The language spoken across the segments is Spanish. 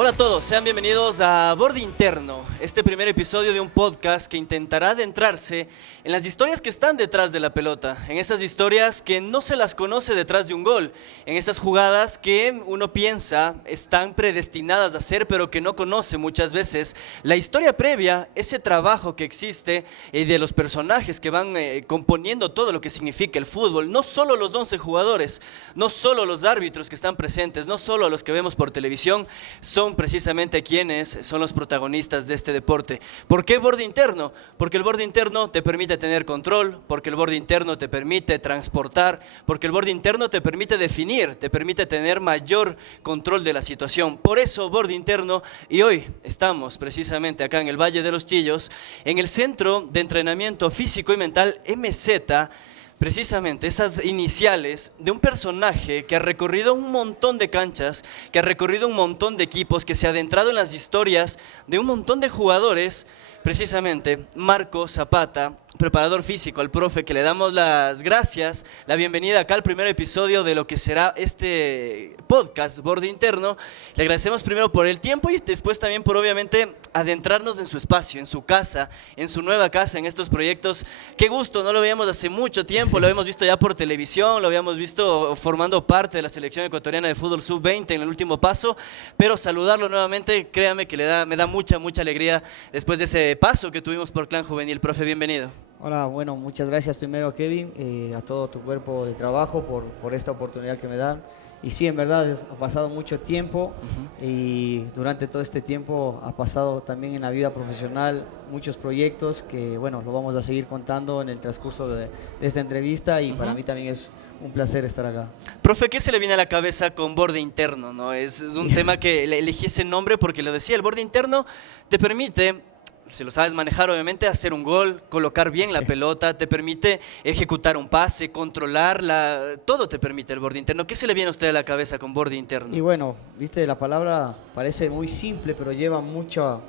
Hola a todos, sean bienvenidos a Borde Interno, este primer episodio de un podcast que intentará adentrarse en las historias que están detrás de la pelota, en esas historias que no se las conoce detrás de un gol, en esas jugadas que uno piensa están predestinadas a hacer pero que no conoce muchas veces, la historia previa, ese trabajo que existe de los personajes que van componiendo todo lo que significa el fútbol, no solo los 11 jugadores, no solo los árbitros que están presentes, no solo los que vemos por televisión, son precisamente quienes son los protagonistas de este deporte. ¿Por qué borde interno? Porque el borde interno te permite tener control, porque el borde interno te permite transportar, porque el borde interno te permite definir, te permite tener mayor control de la situación. Por eso borde interno, y hoy estamos precisamente acá en el Valle de los Chillos, en el Centro de Entrenamiento Físico y Mental MZ, precisamente esas iniciales de un personaje que ha recorrido un montón de canchas, que ha recorrido un montón de equipos, que se ha adentrado en las historias de un montón de jugadores, precisamente Marco Zapata, preparador físico, al profe, que le damos las gracias, la bienvenida acá al primer episodio de lo que será este podcast, Borde Interno. Le agradecemos primero por el tiempo y después también por obviamente adentrarnos en su espacio, en su casa, en su nueva casa, en estos proyectos. Qué gusto, no lo veíamos hace mucho tiempo, lo habíamos visto ya por televisión, lo habíamos visto formando parte de la selección ecuatoriana de fútbol sub-20 en el último paso, pero saludarlo nuevamente, créame que me da mucha alegría después de ese paso que tuvimos por Clan Juvenil. Profe, bienvenido. Hola, bueno, muchas gracias primero, Kevin, a todo tu cuerpo de trabajo por esta oportunidad que me dan. Y sí, en verdad, ha pasado mucho tiempo y durante todo este tiempo ha pasado también en la vida profesional muchos proyectos que, bueno, lo vamos a seguir contando en el transcurso de esta entrevista y para mí también es un placer estar acá. Profe, ¿qué se le viene a la cabeza con borde interno, no? Es un tema que elegí ese nombre porque lo decía, el borde interno te permite, si lo sabes manejar, obviamente, hacer un gol, colocar bien la pelota, te permite ejecutar un pase, controlarla, todo te permite el borde interno. ¿Qué se le viene a usted a la cabeza con borde interno? Y bueno, viste, la palabra parece muy simple, pero lleva mucho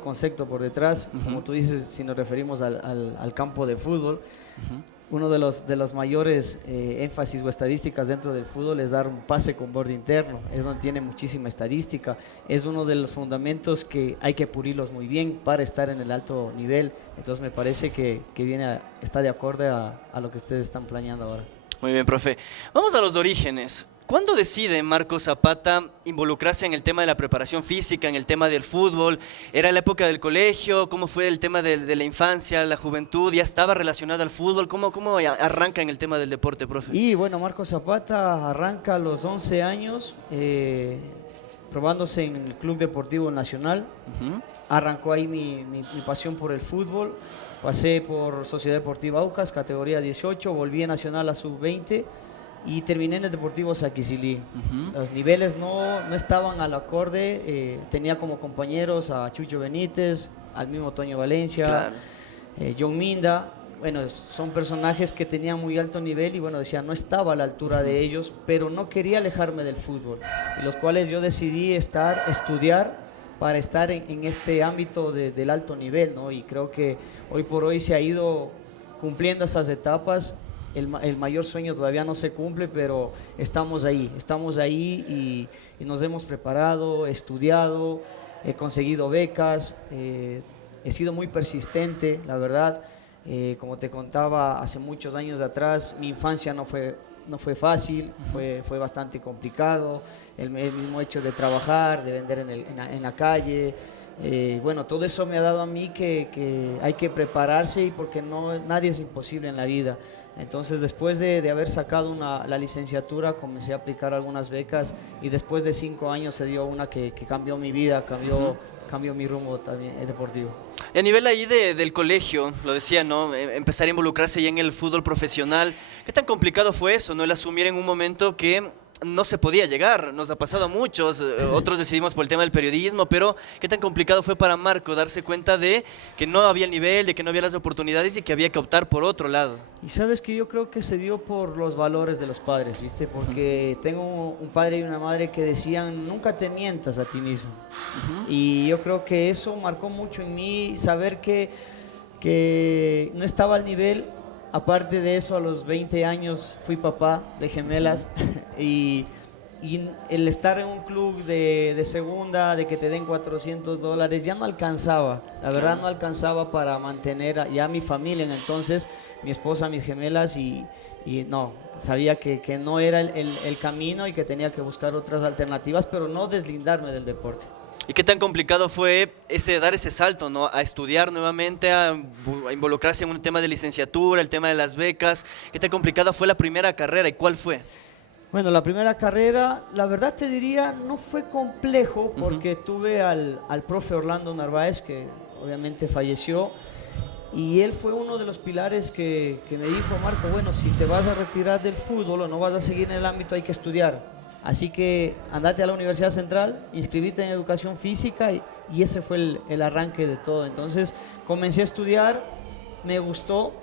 concepto por detrás. Como tú dices, si nos referimos al campo de fútbol, uno de los mayores énfasis o estadísticas dentro del fútbol es dar un pase con borde interno. Es donde tiene muchísima estadística. Es uno de los fundamentos que hay que pulirlos muy bien para estar en el alto nivel. Entonces me parece que está de acorde a lo que ustedes están planeando ahora. Muy bien, profe. Vamos a los orígenes. ¿Cuándo decide Marco Zapata involucrarse en el tema de la preparación física, en el tema del fútbol? ¿Era la época del colegio? ¿Cómo fue el tema de la infancia, la juventud? ¿Ya estaba relacionada al fútbol? ¿Cómo arranca en el tema del deporte, profe? Y bueno, Marco Zapata arranca a los 11 años, probándose en el Club Deportivo Nacional. Arrancó ahí mi pasión por el fútbol. Pasé por Sociedad Deportiva Aucas, categoría 18, volví a Nacional a sub-20 y terminé en el Deportivo Saquicilí. Los niveles no estaban al acorde, tenía como compañeros a Chucho Benítez, al mismo Toño Valencia, claro. John Minda. Bueno, son personajes que tenían muy alto nivel y bueno, decía, no estaba a la altura de ellos, pero no quería alejarme del fútbol, y los cuales yo decidí estudiar para estar en este ámbito del alto nivel, ¿no? Y creo que hoy por hoy se ha ido cumpliendo esas etapas. El mayor sueño todavía no se cumple, pero estamos ahí y nos hemos preparado, estudiado, he conseguido becas, he sido muy persistente, la verdad. Como te contaba, hace muchos años atrás, mi infancia no fue fácil, fue bastante complicado. El mismo hecho de trabajar, de vender en la calle, bueno, todo eso me ha dado a mí que hay que prepararse, y porque nadie es imposible en la vida. Entonces, después de haber sacado la licenciatura, comencé a aplicar algunas becas y después de 5 años se dio una que cambió mi vida, cambió mi rumbo también deportivo. Y a nivel ahí del colegio, lo decía, ¿no? Empezar a involucrarse ya en el fútbol profesional. ¿Qué tan complicado fue eso, no? El asumir en un momento que no se podía llegar, nos ha pasado a muchos, otros decidimos por el tema del periodismo, pero ¿qué tan complicado fue para Marco darse cuenta de que no había el nivel, de que no había las oportunidades y que había que optar por otro lado? Y sabes que yo creo que se dio por los valores de los padres, ¿viste? Porque tengo un padre y una madre que decían, nunca te mientas a ti mismo. Y yo creo que eso marcó mucho en mí, saber que no estaba al nivel. Aparte de eso, a los 20 años fui papá de gemelas y Y el estar en un club de segunda, de que te den $400, ya no alcanzaba. La verdad no alcanzaba para mantener ya mi familia. Entonces, mi esposa, mis gemelas y no, sabía que no era el camino y que tenía que buscar otras alternativas, pero no deslindarme del deporte. ¿Y qué tan complicado fue dar ese salto, ¿no? A estudiar nuevamente, a involucrarse en un tema de licenciatura, el tema de las becas? ¿Qué tan complicada fue la primera carrera y cuál fue? Bueno, la primera carrera, la verdad te diría, no fue complejo porque tuve al profe Orlando Narváez, que obviamente falleció, y él fue uno de los pilares que me dijo: Marco, bueno, si te vas a retirar del fútbol o no vas a seguir en el ámbito, hay que estudiar. Así que andate a la Universidad Central, inscribite en educación física y ese fue el arranque de todo. Entonces comencé a estudiar, me gustó,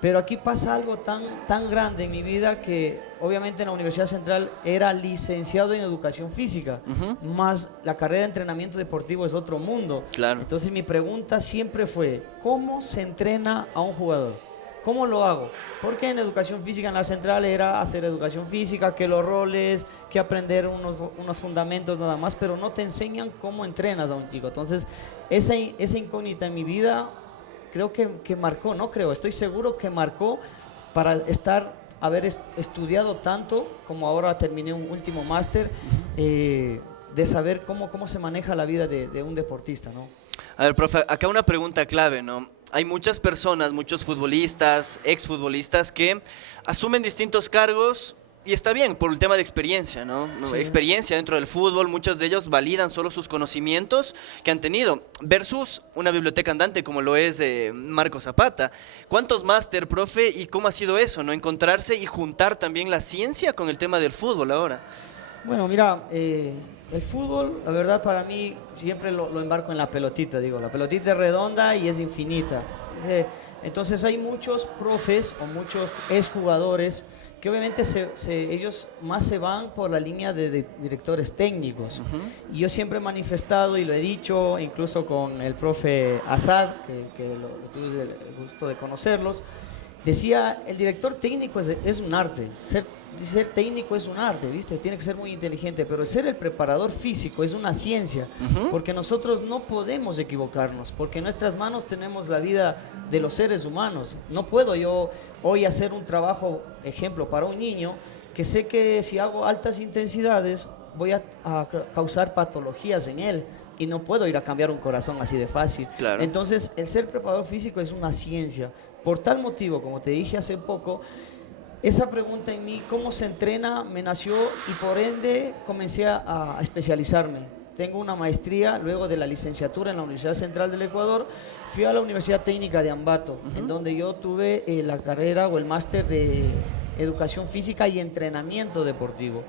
pero aquí pasa algo tan grande en mi vida que obviamente en la Universidad Central era licenciado en educación física, más la carrera de entrenamiento deportivo es otro mundo. Claro. Entonces mi pregunta siempre fue: ¿cómo se entrena a un jugador? ¿Cómo lo hago? Porque en educación física en la central era hacer educación física, que los roles, que aprender unos fundamentos nada más, pero no te enseñan cómo entrenas a un chico. Entonces, esa incógnita en mi vida creo que marcó, no creo, estoy seguro que marcó para haber estudiado tanto, como ahora terminé un último máster, de saber cómo se maneja la vida de un deportista, ¿no? A ver, profe, acá una pregunta clave, ¿no? Hay muchas personas, muchos futbolistas, exfutbolistas que asumen distintos cargos y está bien por el tema de experiencia, ¿no? Sí. Experiencia dentro del fútbol, muchos de ellos validan solo sus conocimientos que han tenido versus una biblioteca andante como lo es Marco Zapata. ¿Cuántos máster, profe, y cómo ha sido eso, no? Encontrarse y juntar también la ciencia con el tema del fútbol ahora. Bueno, mira, el fútbol, la verdad para mí, siempre lo embarco en la pelotita, digo, la pelotita es redonda y es infinita. Entonces hay muchos profes o muchos exjugadores que obviamente ellos más se van por la línea de directores técnicos. Y yo siempre he manifestado y lo he dicho, incluso con el profe Asad, que tuve el gusto de conocerlos, decía, el director técnico es un arte, ser técnico es un arte, ¿viste? Tiene que ser muy inteligente, pero ser el preparador físico es una ciencia, porque nosotros no podemos equivocarnos, porque en nuestras manos tenemos la vida de los seres humanos. No puedo yo hoy hacer un trabajo, ejemplo, para un niño, que sé que si hago altas intensidades voy a causar patologías en él, y no puedo ir a cambiar un corazón así de fácil. Claro. Entonces, el ser preparador físico es una ciencia. Por tal motivo, como te dije hace poco, esa pregunta en mí, ¿cómo se entrena?, me nació y por ende comencé a especializarme. Tengo una maestría luego de la licenciatura en la Universidad Central del Ecuador. Fui a la Universidad Técnica de Ambato, en donde yo tuve la carrera o el máster de educación física y entrenamiento deportivo.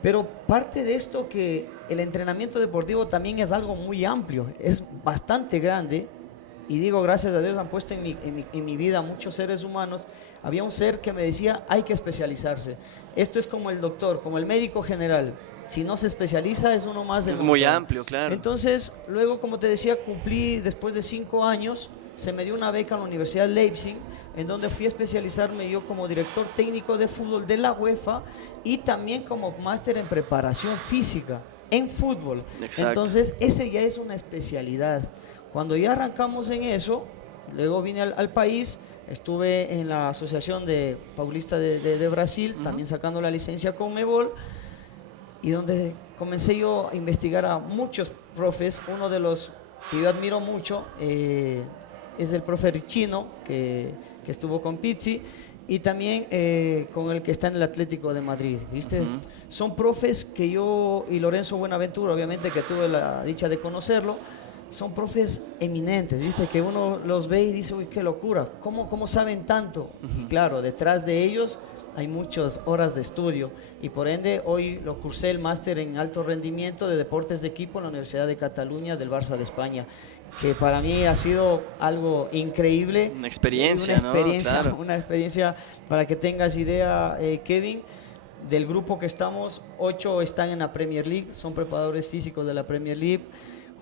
Pero parte de esto, que el entrenamiento deportivo también es algo muy amplio, es bastante grande. Y digo, gracias a Dios han puesto en mi vida muchos seres humanos. Había un ser que me decía, hay que especializarse. Esto es como el doctor, como el médico general. Si no se especializa, es uno más. Es muy amplio, claro. Entonces, luego, como te decía, cumplí, después de 5 años, se me dio una beca en la Universidad de Leipzig, en donde fui a especializarme yo como director técnico de fútbol de la UEFA y también como máster en preparación física en fútbol. Exacto. Entonces, ese ya es una especialidad. Cuando ya arrancamos en eso, luego vine al país, estuve en la Asociación de Paulista de Brasil, también sacando la licencia Conmebol, y donde comencé yo a investigar a muchos profes. Uno de los que yo admiro mucho es el profe Richino, que estuvo con Pizzi, y también con el que está en el Atlético de Madrid, ¿viste? Son profes que yo, y Lorenzo Buenaventura, obviamente, que tuve la dicha de conocerlo, son profes eminentes, ¿viste? Que uno los ve y dice, uy, qué locura, ¿cómo saben tanto? Claro, detrás de ellos hay muchas horas de estudio, y por ende hoy lo cursé el máster en alto rendimiento de deportes de equipo en la Universidad de Cataluña del Barça de España, que para mí ha sido algo increíble. Una experiencia, ¿no? Claro. Una experiencia, para que tengas idea, Kevin, del grupo que estamos, 8 están en la Premier League, son preparadores físicos de la Premier League.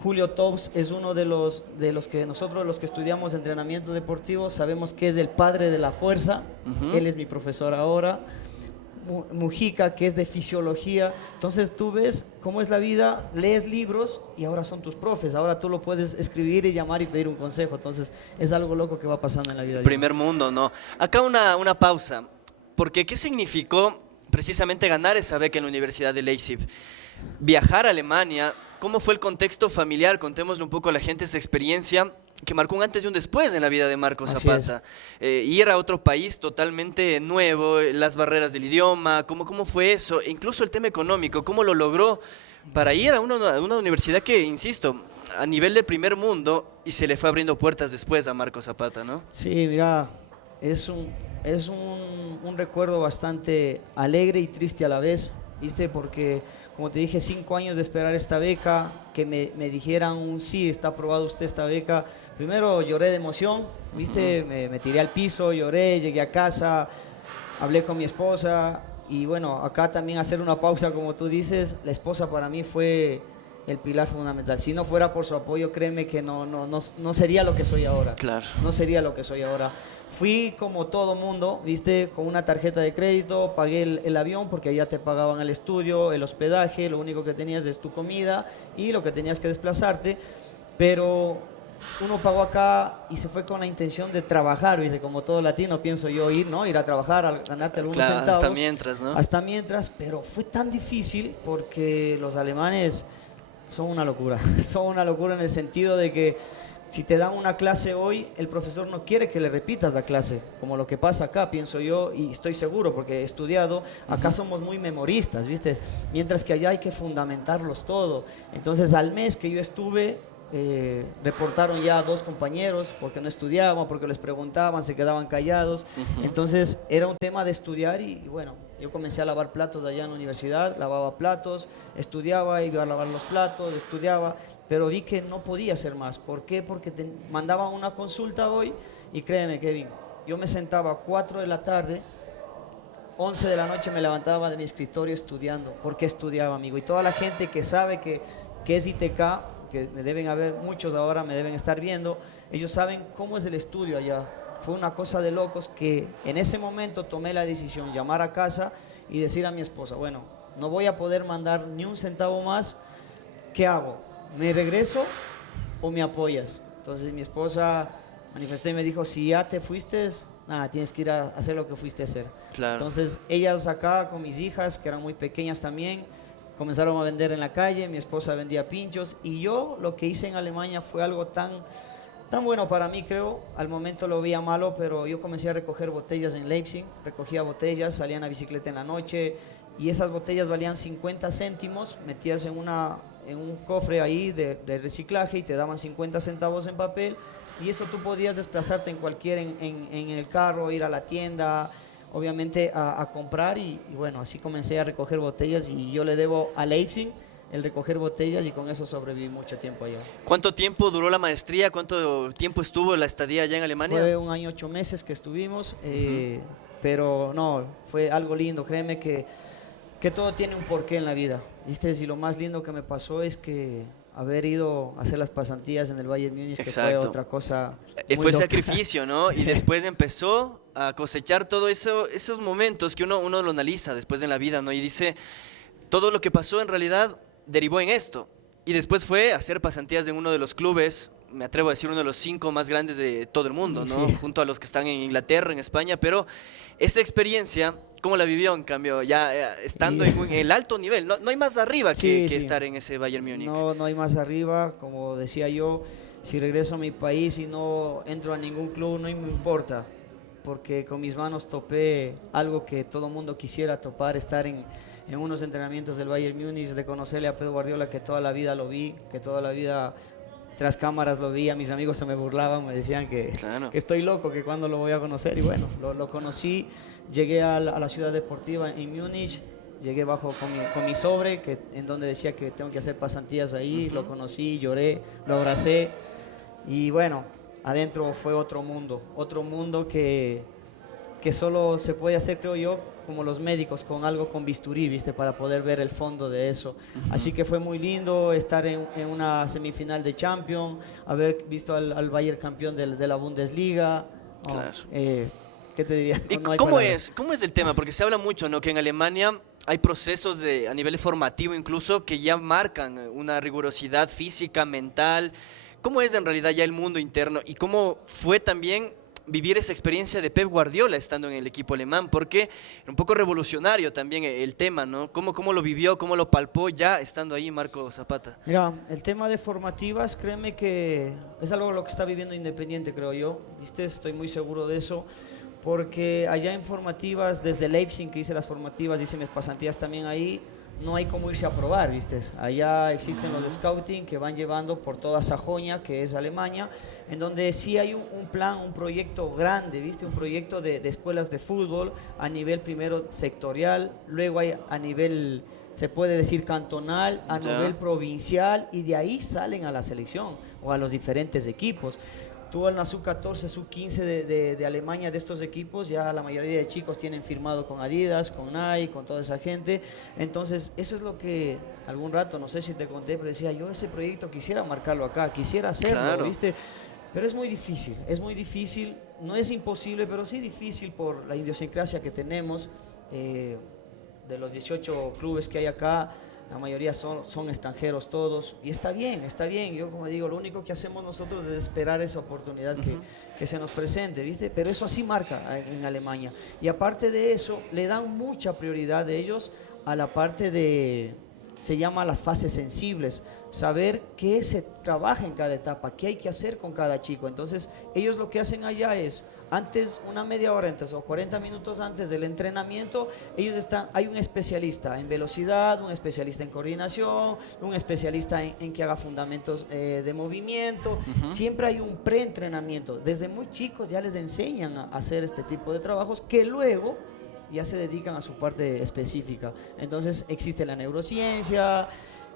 Julio Tops es uno de los que nosotros, los que estudiamos entrenamiento deportivo, sabemos que es el padre de la fuerza. Él es mi profesor ahora. Mujica, que es de fisiología. Entonces tú ves cómo es la vida, lees libros y ahora son tus profes. Ahora tú lo puedes escribir y llamar y pedir un consejo. Entonces es algo loco que va pasando en la vida. Primer mundo, ¿no? Acá una pausa. Porque ¿qué significó precisamente ganar esa beca en la Universidad de Leipzig? Viajar a Alemania, ¿cómo fue el contexto familiar? Contémosle un poco a la gente esa experiencia que marcó un antes y un después en la vida de Marco Zapata. Ir a otro país totalmente nuevo, las barreras del idioma, ¿cómo fue eso? E incluso el tema económico, ¿cómo lo logró para ir a una universidad que, insisto, a nivel de primer mundo, y se le fue abriendo puertas después a Marco Zapata, ¿no? Sí, mira, es un recuerdo bastante alegre y triste a la vez, ¿viste? Porque, como te dije, 5 años de esperar esta beca, que me dijeran un sí, está aprobado usted esta beca. Primero lloré de emoción, ¿viste? Me tiré al piso, lloré, llegué a casa, hablé con mi esposa y bueno, acá también hacer una pausa, como tú dices, la esposa para mí fue el pilar fundamental. Si no fuera por su apoyo, créeme que no sería lo que soy ahora. Claro. No sería lo que soy ahora. Fui como todo mundo, ¿viste? Con una tarjeta de crédito, pagué el avión porque allá te pagaban el estudio, el hospedaje, lo único que tenías es tu comida y lo que tenías que desplazarte, pero uno pagó acá y se fue con la intención de trabajar, ¿viste? Como todo latino pienso yo ir a trabajar, a ganarte algunos centavos. Hasta mientras, ¿no? Hasta mientras, pero fue tan difícil porque los alemanes son una locura, son una locura en el sentido de que si te dan una clase hoy, el profesor no quiere que le repitas la clase, como lo que pasa acá, pienso yo, y estoy seguro porque he estudiado, acá somos muy memoristas, ¿viste? Mientras que allá hay que fundamentarlos todo. Entonces, al mes que yo estuve, reportaron ya 2 compañeros porque no estudiaban, porque les preguntaban, se quedaban callados. Entonces, era un tema de estudiar y bueno, yo comencé a lavar platos allá en la universidad, lavaba platos, estudiaba, iba a lavar los platos, estudiaba. Pero vi que no podía hacer más. ¿Por qué? Porque mandaban una consulta hoy y créeme, Kevin, yo me sentaba a 4 de la tarde, 11 de la noche me levantaba de mi escritorio estudiando. ¿Por qué estudiaba, amigo? Y toda la gente que sabe que es ITK, que me deben haber, muchos ahora me deben estar viendo, ellos saben cómo es el estudio allá. Fue una cosa de locos que en ese momento tomé la decisión, llamar a casa y decir a mi esposa, bueno, no voy a poder mandar ni un centavo más, ¿qué hago? ¿Me regreso o me apoyas? Entonces mi esposa manifesté y me dijo, si ya te fuiste, nada, tienes que ir a hacer lo que fuiste a hacer. Claro. Entonces ellas acá con mis hijas, que eran muy pequeñas también, comenzaron a vender en la calle, mi esposa vendía pinchos y yo lo que hice en Alemania fue algo tan bueno para mí, creo. Al momento lo veía malo, pero yo comencé a recoger botellas en Leipzig, recogía botellas, salía en la bicicleta en la noche y esas botellas valían 50 céntimos, metías en un cofre ahí de reciclaje y te daban 50 centavos en papel y eso tú podías desplazarte en el carro, ir a la tienda, obviamente a comprar y bueno, así comencé a recoger botellas y yo le debo a Leipzig el recoger botellas y con eso sobreviví mucho tiempo allá. ¿Cuánto tiempo duró la maestría? ¿Cuánto tiempo estuvo la estadía allá en Alemania? Fue 1 año 8 meses que estuvimos, pero no, fue algo lindo, créeme que todo tiene un porqué en la vida, ¿viste? Y lo más lindo que me pasó es que haber ido a hacer las pasantías en el Bayern Múnich, que fue otra cosa muy fue loca. sacrificio, ¿no? Y después empezó a cosechar todo esos momentos que uno lo analiza después en la vida, ¿no? Y dice, todo lo que pasó en realidad derivó en esto. Y después fue a hacer pasantías en uno de los clubes, me atrevo a decir uno de los 5 más grandes de todo el mundo, ¿no? Sí. Junto a los que están en Inglaterra, en España, pero esa experiencia, ¿cómo la vivió en cambio? Ya estando en el alto nivel, no hay más arriba que estar en ese Bayern Múnich. No hay más arriba, como decía yo, si regreso a mi país y no entro a ningún club, no me importa, porque con mis manos topé algo que todo mundo quisiera topar, estar en unos entrenamientos del Bayern Múnich, de conocerle a Pep Guardiola, que toda la vida lo vi, que toda la vida tras cámaras lo vi, a mis amigos se me burlaban, me decían que estoy loco, que cuándo lo voy a conocer, y bueno, lo conocí, llegué a la ciudad deportiva en Múnich, llegué con mi sobre, en donde decía que tengo que hacer pasantías ahí, lo conocí, lloré, lo abracé, y bueno, adentro fue otro mundo que solo se puede hacer, creo yo, como los médicos, con bisturí, ¿viste? Para poder ver el fondo de eso. Así que fue muy lindo estar en una semifinal de Champions, haber visto al Bayern campeón de la Bundesliga. Claro. ¿Qué te diría? ¿Y No hay cómo palabras. cómo es el tema? Porque se habla mucho, ¿no? Que en Alemania hay procesos a nivel formativo incluso que ya marcan una rigurosidad física, mental. ¿Cómo es en realidad ya el mundo interno? ¿Y cómo fue también vivir esa experiencia de Pep Guardiola estando en el equipo alemán? Porque era un poco revolucionario también el tema, ¿no? ¿Cómo lo vivió, cómo lo palpó ya estando ahí Marco Zapata? Mira, el tema de formativas, créeme que es algo lo que está viviendo Independiente, creo yo, ¿viste? Estoy muy seguro de eso, porque allá en formativas, desde Leipzig, que hice las formativas, hice mis pasantías también ahí, no hay cómo irse a probar, ¿viste? Allá existen los scouting que van llevando por toda Sajonia, que es Alemania, en donde sí hay un plan, un proyecto grande, ¿viste? Un proyecto de escuelas de fútbol a nivel primero sectorial, luego hay a nivel, se puede decir cantonal, a Ya. nivel provincial, y de ahí salen a la selección o a los diferentes equipos. Tú en la sub-14, sub-15 de Alemania, de estos equipos, ya la mayoría de chicos tienen firmado con Adidas, con Nike, con toda esa gente. Entonces, eso es lo que algún rato, no sé si te conté, pero decía, yo ese proyecto quisiera marcarlo acá, quisiera hacerlo, Claro. ¿viste? Pero es muy difícil, no es imposible, pero sí difícil por la idiosincrasia que tenemos. De los 18 clubes que hay acá, la mayoría son extranjeros todos, y está bien, yo como digo, lo único que hacemos nosotros es esperar esa oportunidad que se nos presente, ¿viste? Pero eso así marca en Alemania, y aparte de eso, le dan mucha prioridad de ellos a la parte de, se llama las fases sensibles, saber qué se trabaja en cada etapa, qué hay que hacer con cada chico. Entonces, ellos lo que hacen allá es, antes, una media hora antes o 40 minutos antes del entrenamiento, hay un especialista en velocidad, un especialista en coordinación, un especialista en que haga fundamentos de movimiento. Siempre hay un preentrenamiento. Desde muy chicos ya les enseñan a hacer este tipo de trabajos que luego ya se dedican a su parte específica. Entonces existe la neurociencia.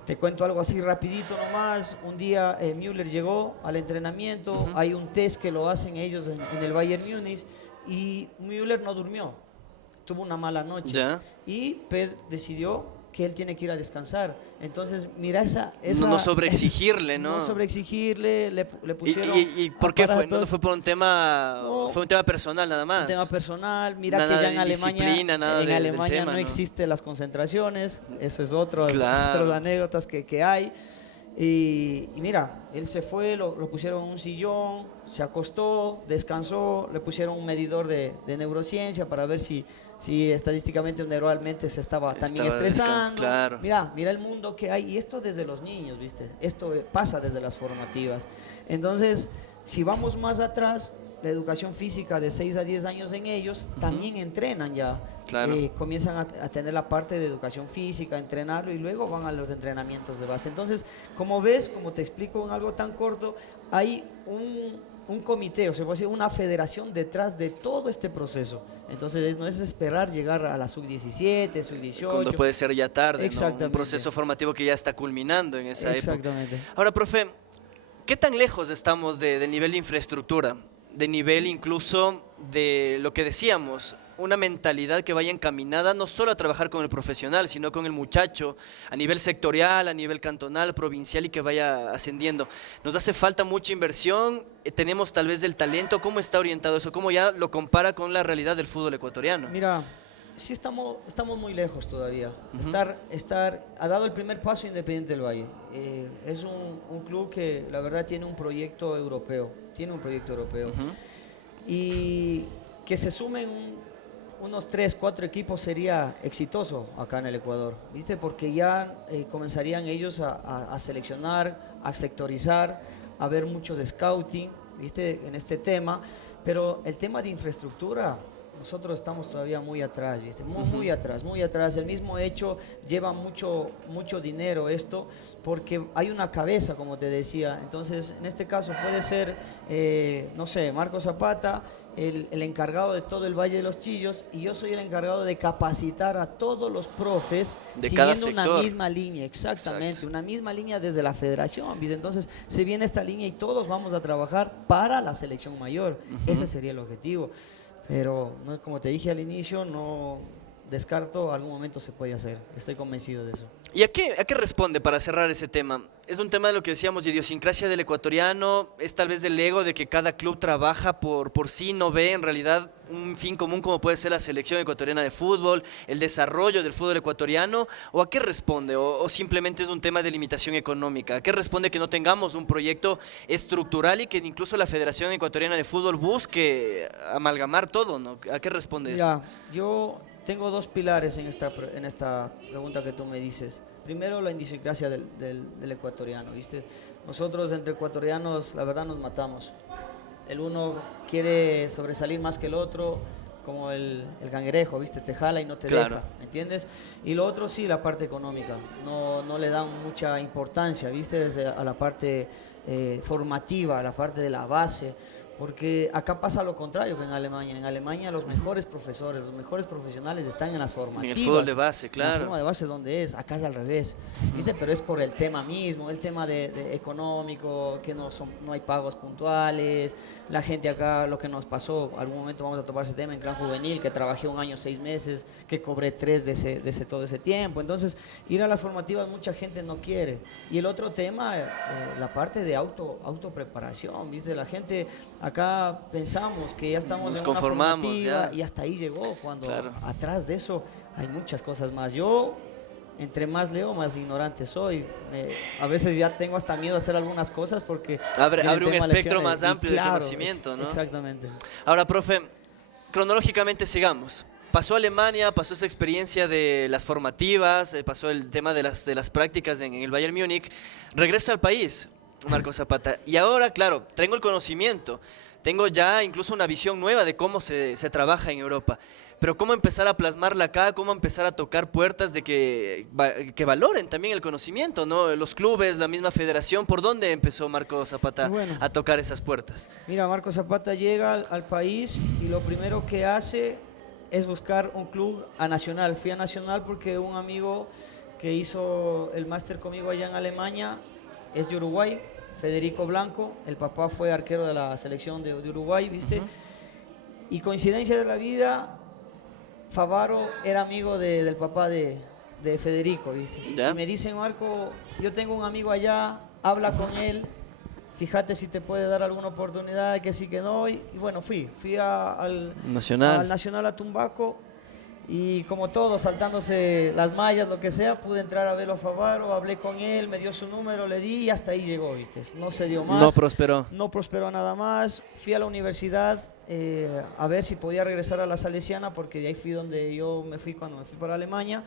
Te cuento algo así rapidito nomás. Un día Müller llegó al entrenamiento, hay un test que lo hacen ellos en el Bayern Múnich, y Müller no durmió, tuvo una mala noche. Ya. Y Pep decidió que él tiene que ir a descansar. Entonces, mira No sobreexigirle, ¿no? No sobreexigirle, le pusieron ¿Y por qué fue? ¿No aparatos. fue por un tema, No. fue un tema personal nada más? Un tema personal, mira Nada que ya de en Alemania, disciplina, nada del Alemania tema, no ¿no? existen las concentraciones, eso es otras Claro. anécdotas que hay. Y mira, él se fue, lo pusieron en un sillón, se acostó, descansó, le pusieron un medidor de neurociencia para ver si estadísticamente o neuralmente se estaba también estresando. Claro. Mira el mundo que hay, y esto desde los niños, ¿viste? Esto pasa desde las formativas. Entonces, si vamos más atrás, la educación física de 6 a 10 años en ellos también entrenan ya. Claro. Comienzan a tener la parte de educación física, a entrenarlo, y luego van a los entrenamientos de base. Entonces, como ves, como te explico en algo tan corto, hay un comité, o sea, puede decir, una federación detrás de todo este proceso. Entonces, no es esperar llegar a la sub-17, sub-18. Cuando puede ser ya tarde, ¿no? Exactamente. Un proceso formativo que ya está culminando en esa época. Exactamente. Ahora, profe, ¿qué tan lejos estamos del nivel de infraestructura? De nivel incluso de lo que decíamos, una mentalidad que vaya encaminada no solo a trabajar con el profesional, sino con el muchacho a nivel sectorial, a nivel cantonal, provincial, y que vaya ascendiendo. Nos hace falta mucha inversión, tenemos tal vez el talento. ¿Cómo está orientado eso? ¿Cómo ya lo compara con la realidad del fútbol ecuatoriano? Mira, sí estamos muy lejos todavía. Ha dado el primer paso Independiente del Valle. Es un club que la verdad tiene un proyecto europeo. Y que se sumen unos 3, 4 equipos sería exitoso acá en el Ecuador, ¿viste? Porque ya comenzarían ellos a seleccionar, a sectorizar, a ver muchos scouting, ¿viste? En este tema. Pero el tema de infraestructura, nosotros estamos todavía muy atrás, ¿viste? Muy atrás. El mismo hecho lleva mucho dinero esto, porque hay una cabeza, como te decía. Entonces, en este caso puede ser, no sé, Marco Zapata, el encargado de todo el Valle de los Chillos, y yo soy el encargado de capacitar a todos los profes de cada siguiendo sector. una misma línea, exactamente. Exacto. Una misma línea desde la federación, ¿viste? Entonces, se viene esta línea y todos vamos a trabajar para la selección mayor. Ese sería el objetivo. Pero, no, como te dije al inicio, no descarto, algún momento se puede hacer. Estoy convencido de eso. ¿Y a qué responde para cerrar ese tema? Es un tema de lo que decíamos, de idiosincrasia del ecuatoriano, es tal vez del ego de que cada club trabaja por sí, no ve en realidad un fin común como puede ser la selección ecuatoriana de fútbol, el desarrollo del fútbol ecuatoriano, o a qué responde, o simplemente es un tema de limitación económica, a qué responde que no tengamos un proyecto estructural y que incluso la Federación Ecuatoriana de Fútbol busque amalgamar todo, ¿no? ¿A qué responde eso? Mira, yo tengo dos pilares en esta pregunta que tú me dices. Primero, la idiosincrasia del ecuatoriano, ¿viste? Nosotros entre ecuatorianos, la verdad, nos matamos. El uno quiere sobresalir más que el otro, como el cangrejo, ¿viste? Te jala y no te Claro. deja, ¿me entiendes? Y lo otro sí, la parte económica. No le dan mucha importancia, ¿viste? A la parte formativa, a la parte de la base. Porque acá pasa lo contrario que en Alemania. En Alemania los mejores profesores, los mejores profesionales están en las En formativas. el fútbol de base, En la claro. forma de base donde es, acá es al revés, ¿viste? Pero es por el tema mismo, el tema de económico, que no hay pagos puntuales. La gente acá, lo que nos pasó, algún momento vamos a topar ese tema en Clan Juvenil, que trabajé 1 año, 6 meses, que cobré 3 todo ese tiempo. Entonces, ir a las formativas mucha gente no quiere. Y el otro tema, la parte de autopreparación, ¿viste? La gente acá pensamos que ya estamos Nos en una conformamos, formativa ya. y hasta ahí llegó, cuando Claro. atrás de eso hay muchas cosas más. Yo, entre más leo, más ignorante soy. A veces ya tengo hasta miedo a hacer algunas cosas porque... Abre viene el un tema espectro lesiones. más Y amplio de claro, conocimiento, ¿no? Exactamente. Ahora, profe, cronológicamente sigamos. Pasó Alemania, pasó esa experiencia de las formativas, pasó el tema de las prácticas en el Bayern Múnich. Regresa al país, Marco Zapata. Y ahora, claro, tengo el conocimiento, tengo ya incluso una visión nueva de cómo se trabaja en Europa. Pero cómo empezar a plasmarla acá, cómo empezar a tocar puertas de que valoren también el conocimiento, ¿no? Los clubes, la misma federación, ¿por dónde empezó Marco Zapata Y bueno. a tocar esas puertas? Mira, Marco Zapata llega al país y lo primero que hace es buscar un club a Nacional. Fui a Nacional porque un amigo que hizo el máster conmigo allá en Alemania es de Uruguay, Federico Blanco. El papá fue arquero de la selección de Uruguay, ¿viste? Y coincidencia de la vida, Favaro era amigo del papá de Federico, ¿viste? ¿Ya? Y me dicen, Marco, yo tengo un amigo allá, habla con él, fíjate si te puede dar alguna oportunidad, que sí, que no. Y bueno, fui al Nacional a Tumbaco, y como todo, saltándose las mallas, lo que sea, pude entrar a verlo a Favaro, hablé con él, me dio su número, le di y hasta ahí llegó, ¿viste? No se dio más. No prosperó. No prosperó nada más. Fui a la universidad a ver si podía regresar a la Salesiana, porque de ahí fui donde yo me fui cuando me fui para Alemania.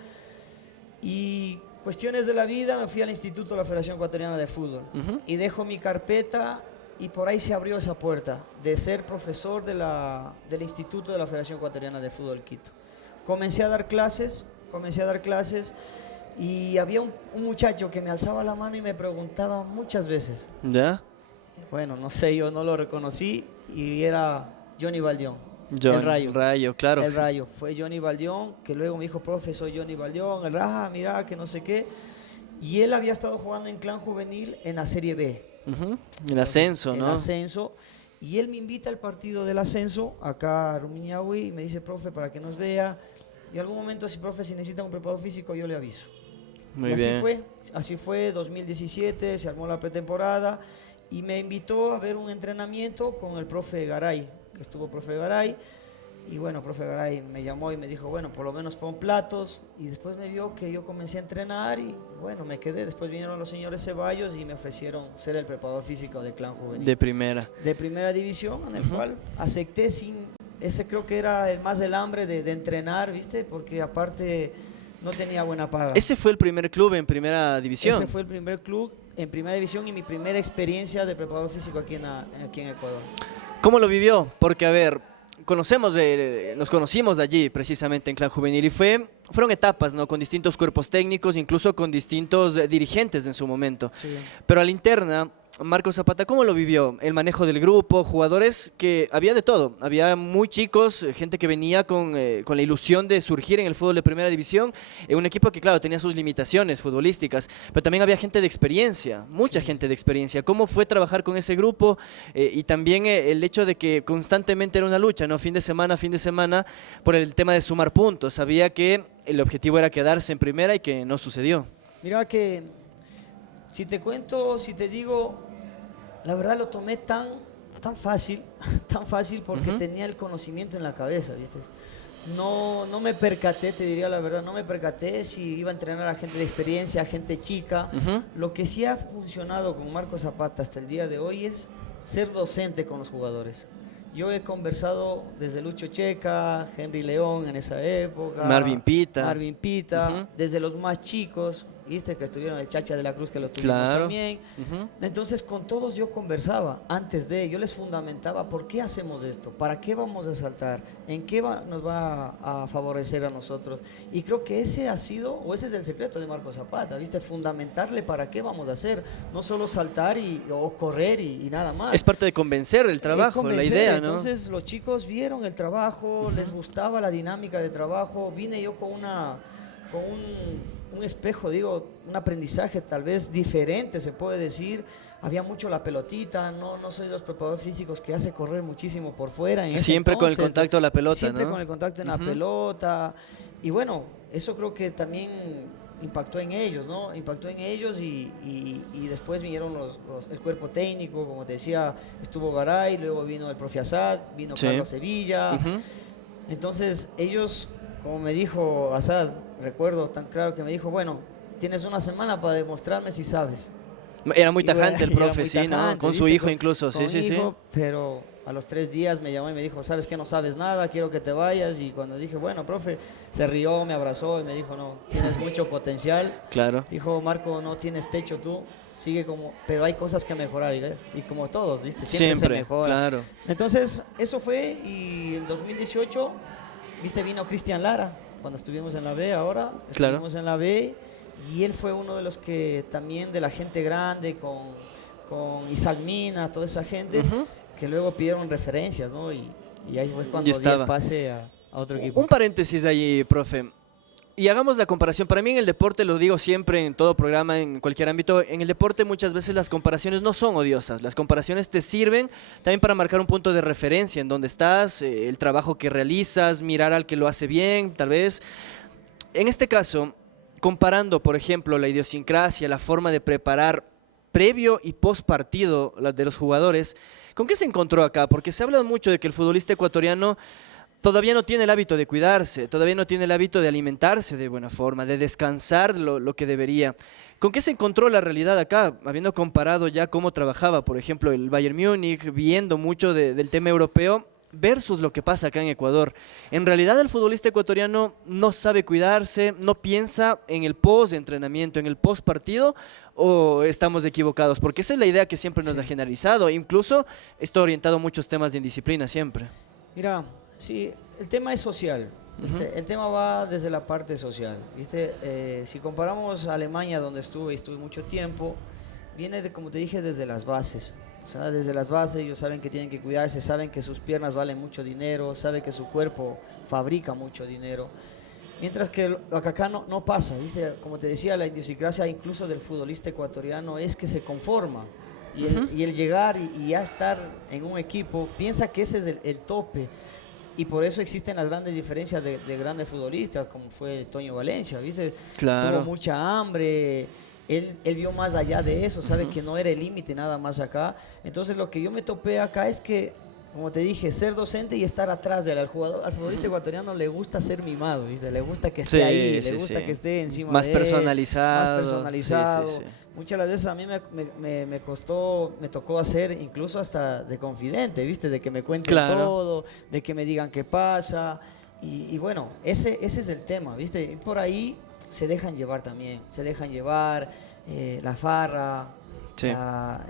Y cuestiones de la vida, me fui al Instituto de la Federación Ecuatoriana de Fútbol. Y dejo mi carpeta y por ahí se abrió esa puerta de ser profesor del Instituto de la Federación Ecuatoriana de Fútbol Quito. Comencé a dar clases y había un muchacho que me alzaba la mano y me preguntaba muchas veces. ¿Ya? Bueno, no sé, yo no lo reconocí y era Johnny Baldión, John, el Rayo. claro. El Rayo, fue Johnny Baldión, que luego me dijo, profe, soy Johnny Baldión, el Raja, mira, que no sé qué. Y él había estado jugando en Clan Juvenil en la Serie B. El ascenso, En ¿no? ascenso. Y él me invita al partido del ascenso, acá a Rumiñahui, y me dice, profe, para que nos vea. Y algún momento, si profe, si necesita un preparado físico, yo le aviso. Muy Y bien. así fue, 2017, se armó la pretemporada y me invitó a ver un entrenamiento con el profe Garay, que estuvo profe Garay. Y bueno, profe Garay me llamó y me dijo, bueno, por lo menos pon platos. Y después me vio que yo comencé a entrenar y bueno, me quedé. Después vinieron los señores Ceballos y me ofrecieron ser el preparador físico del Clan Juvenil. De primera. De primera división, en el cual acepté ese creo que era el más del hambre de entrenar, ¿viste? Porque aparte no tenía buena paga. Ese fue el primer club en primera división. Ese fue el primer club en primera división y mi primera experiencia de preparador físico aquí en Ecuador. ¿Cómo lo vivió? Porque, a ver, nos conocimos de allí, precisamente en Clan Juvenil, y fueron etapas, ¿no? Con distintos cuerpos técnicos, incluso con distintos dirigentes en su momento. Sí. Pero a la interna, Marco Zapata, ¿cómo lo vivió? El manejo del grupo, jugadores que había de todo. Había muy chicos, gente que venía con la ilusión de surgir en el fútbol de primera división. Un equipo que, claro, tenía sus limitaciones futbolísticas, pero también había gente de experiencia, mucha gente de experiencia. ¿Cómo fue trabajar con ese grupo? Y también el hecho de que constantemente era una lucha, ¿no? Fin de semana, por el tema de sumar puntos. Sabía que el objetivo era quedarse en primera y que no sucedió. Mira que si te cuento, si te digo, la verdad lo tomé tan fácil, tan fácil porque tenía el conocimiento en la cabeza, ¿viste? No me percaté, te diría la verdad, no me percaté si iba a entrenar a gente de experiencia, a gente chica. Lo que sí ha funcionado con Marco Zapata hasta el día de hoy es ser docente con los jugadores. Yo he conversado desde Lucho Checa, Henry León en esa época, Marvin Pita, desde los más chicos, viste que estuvieron el Chacha de la Cruz que lo tuvimos también. Entonces con todos yo conversaba antes yo les fundamentaba por qué hacemos esto, para qué vamos a saltar, en qué nos va a favorecer a nosotros. Y creo que ese ha sido, o ese es el secreto de Marco Zapata, viste, fundamentarle para qué vamos a hacer, no solo saltar o correr y nada más. Es parte de convencer el trabajo, la idea, ¿no? Entonces los chicos vieron el trabajo, les gustaba la dinámica de trabajo, vine yo con un espejo, digo, un aprendizaje tal vez diferente, se puede decir. Había mucho la pelotita, no soy de los preparadores físicos que hace correr muchísimo por fuera. Siempre con el contacto a la pelota, siempre ¿no? Con el contacto en la pelota. Y bueno, eso creo que también impactó en ellos, ¿no? Impactó en ellos y después vinieron el cuerpo técnico, como te decía, estuvo Garay, luego vino el profe Asad, vino Carlos Sevilla. Entonces ellos, como me dijo Asad, recuerdo tan claro que me dijo, bueno, tienes una semana para demostrarme si sabes. Era muy tajante el profe, sí, ¿no? Con su hijo incluso, sí. Pero a los 3 días me llamó y me dijo, sabes que no sabes nada, quiero que te vayas. Y cuando dije, bueno, profe, se rió, me abrazó y me dijo, no, tienes mucho potencial. Claro. Dijo, Marco, no tienes techo tú, sigue pero hay cosas que mejorar. Y como todos, ¿viste? Siempre se mejora. Claro. Entonces, eso fue, y en 2018, ¿viste? Vino Cristian Lara, cuando estuvimos en la B ahora, estuvimos en la B. Y él fue uno de los que también de la gente grande, con Isalmina, toda esa gente, que luego pidieron referencias, ¿no? Y ahí fue cuando di el pase a otro equipo. Un paréntesis de allí, profe. Y hagamos la comparación. Para mí en el deporte, lo digo siempre en todo programa, en cualquier ámbito, en el deporte muchas veces las comparaciones no son odiosas. Las comparaciones te sirven también para marcar un punto de referencia en donde estás, el trabajo que realizas, mirar al que lo hace bien, tal vez. En este caso, comparando, por ejemplo, la idiosincrasia, la forma de preparar previo y post partido de los jugadores, ¿con qué se encontró acá? Porque se habla mucho de que el futbolista ecuatoriano todavía no tiene el hábito de cuidarse, todavía no tiene el hábito de alimentarse de buena forma, de descansar lo que debería. ¿Con qué se encontró la realidad acá? Habiendo comparado ya cómo trabajaba, por ejemplo, el Bayern Múnich, viendo mucho del tema europeo, versus lo que pasa acá en Ecuador. En realidad el futbolista ecuatoriano no sabe cuidarse, no piensa en el post-entrenamiento, en el post-partido, o estamos equivocados, porque esa es la idea que siempre nos ha generalizado, incluso está orientado a muchos temas de indisciplina siempre. Mira, sí, el tema es social, el tema va desde la parte social, ¿viste? Si comparamos a Alemania, donde estuve mucho tiempo, viene, como te dije, desde las bases. O sea, desde las bases ellos saben que tienen que cuidarse, saben que sus piernas valen mucho dinero, saben que su cuerpo fabrica mucho dinero. Mientras que acá no pasa, ¿viste? Como te decía, la idiosincrasia incluso del futbolista ecuatoriano es que se conforma. Y el llegar y ya estar en un equipo, piensa que ese es el tope. Y por eso existen las grandes diferencias de grandes futbolistas, como fue Toño Valencia, ¿viste? Claro. Tuvo mucha hambre. Él vio más allá de eso, sabe que no era el límite nada más acá. Entonces lo que yo me topé acá es que, como te dije, ser docente y estar atrás del jugador. Al futbolista ecuatoriano le gusta ser mimado, ¿viste? Le gusta que esté ahí, le gusta que esté encima más de él, personalizado. más personalizado. Muchas las veces a mí me tocó hacer incluso hasta de confidente, ¿viste? De que me cuenten todo, de que me digan qué pasa. Y bueno, ese es el tema, ¿viste? Y por ahí se dejan llevar también, la farra,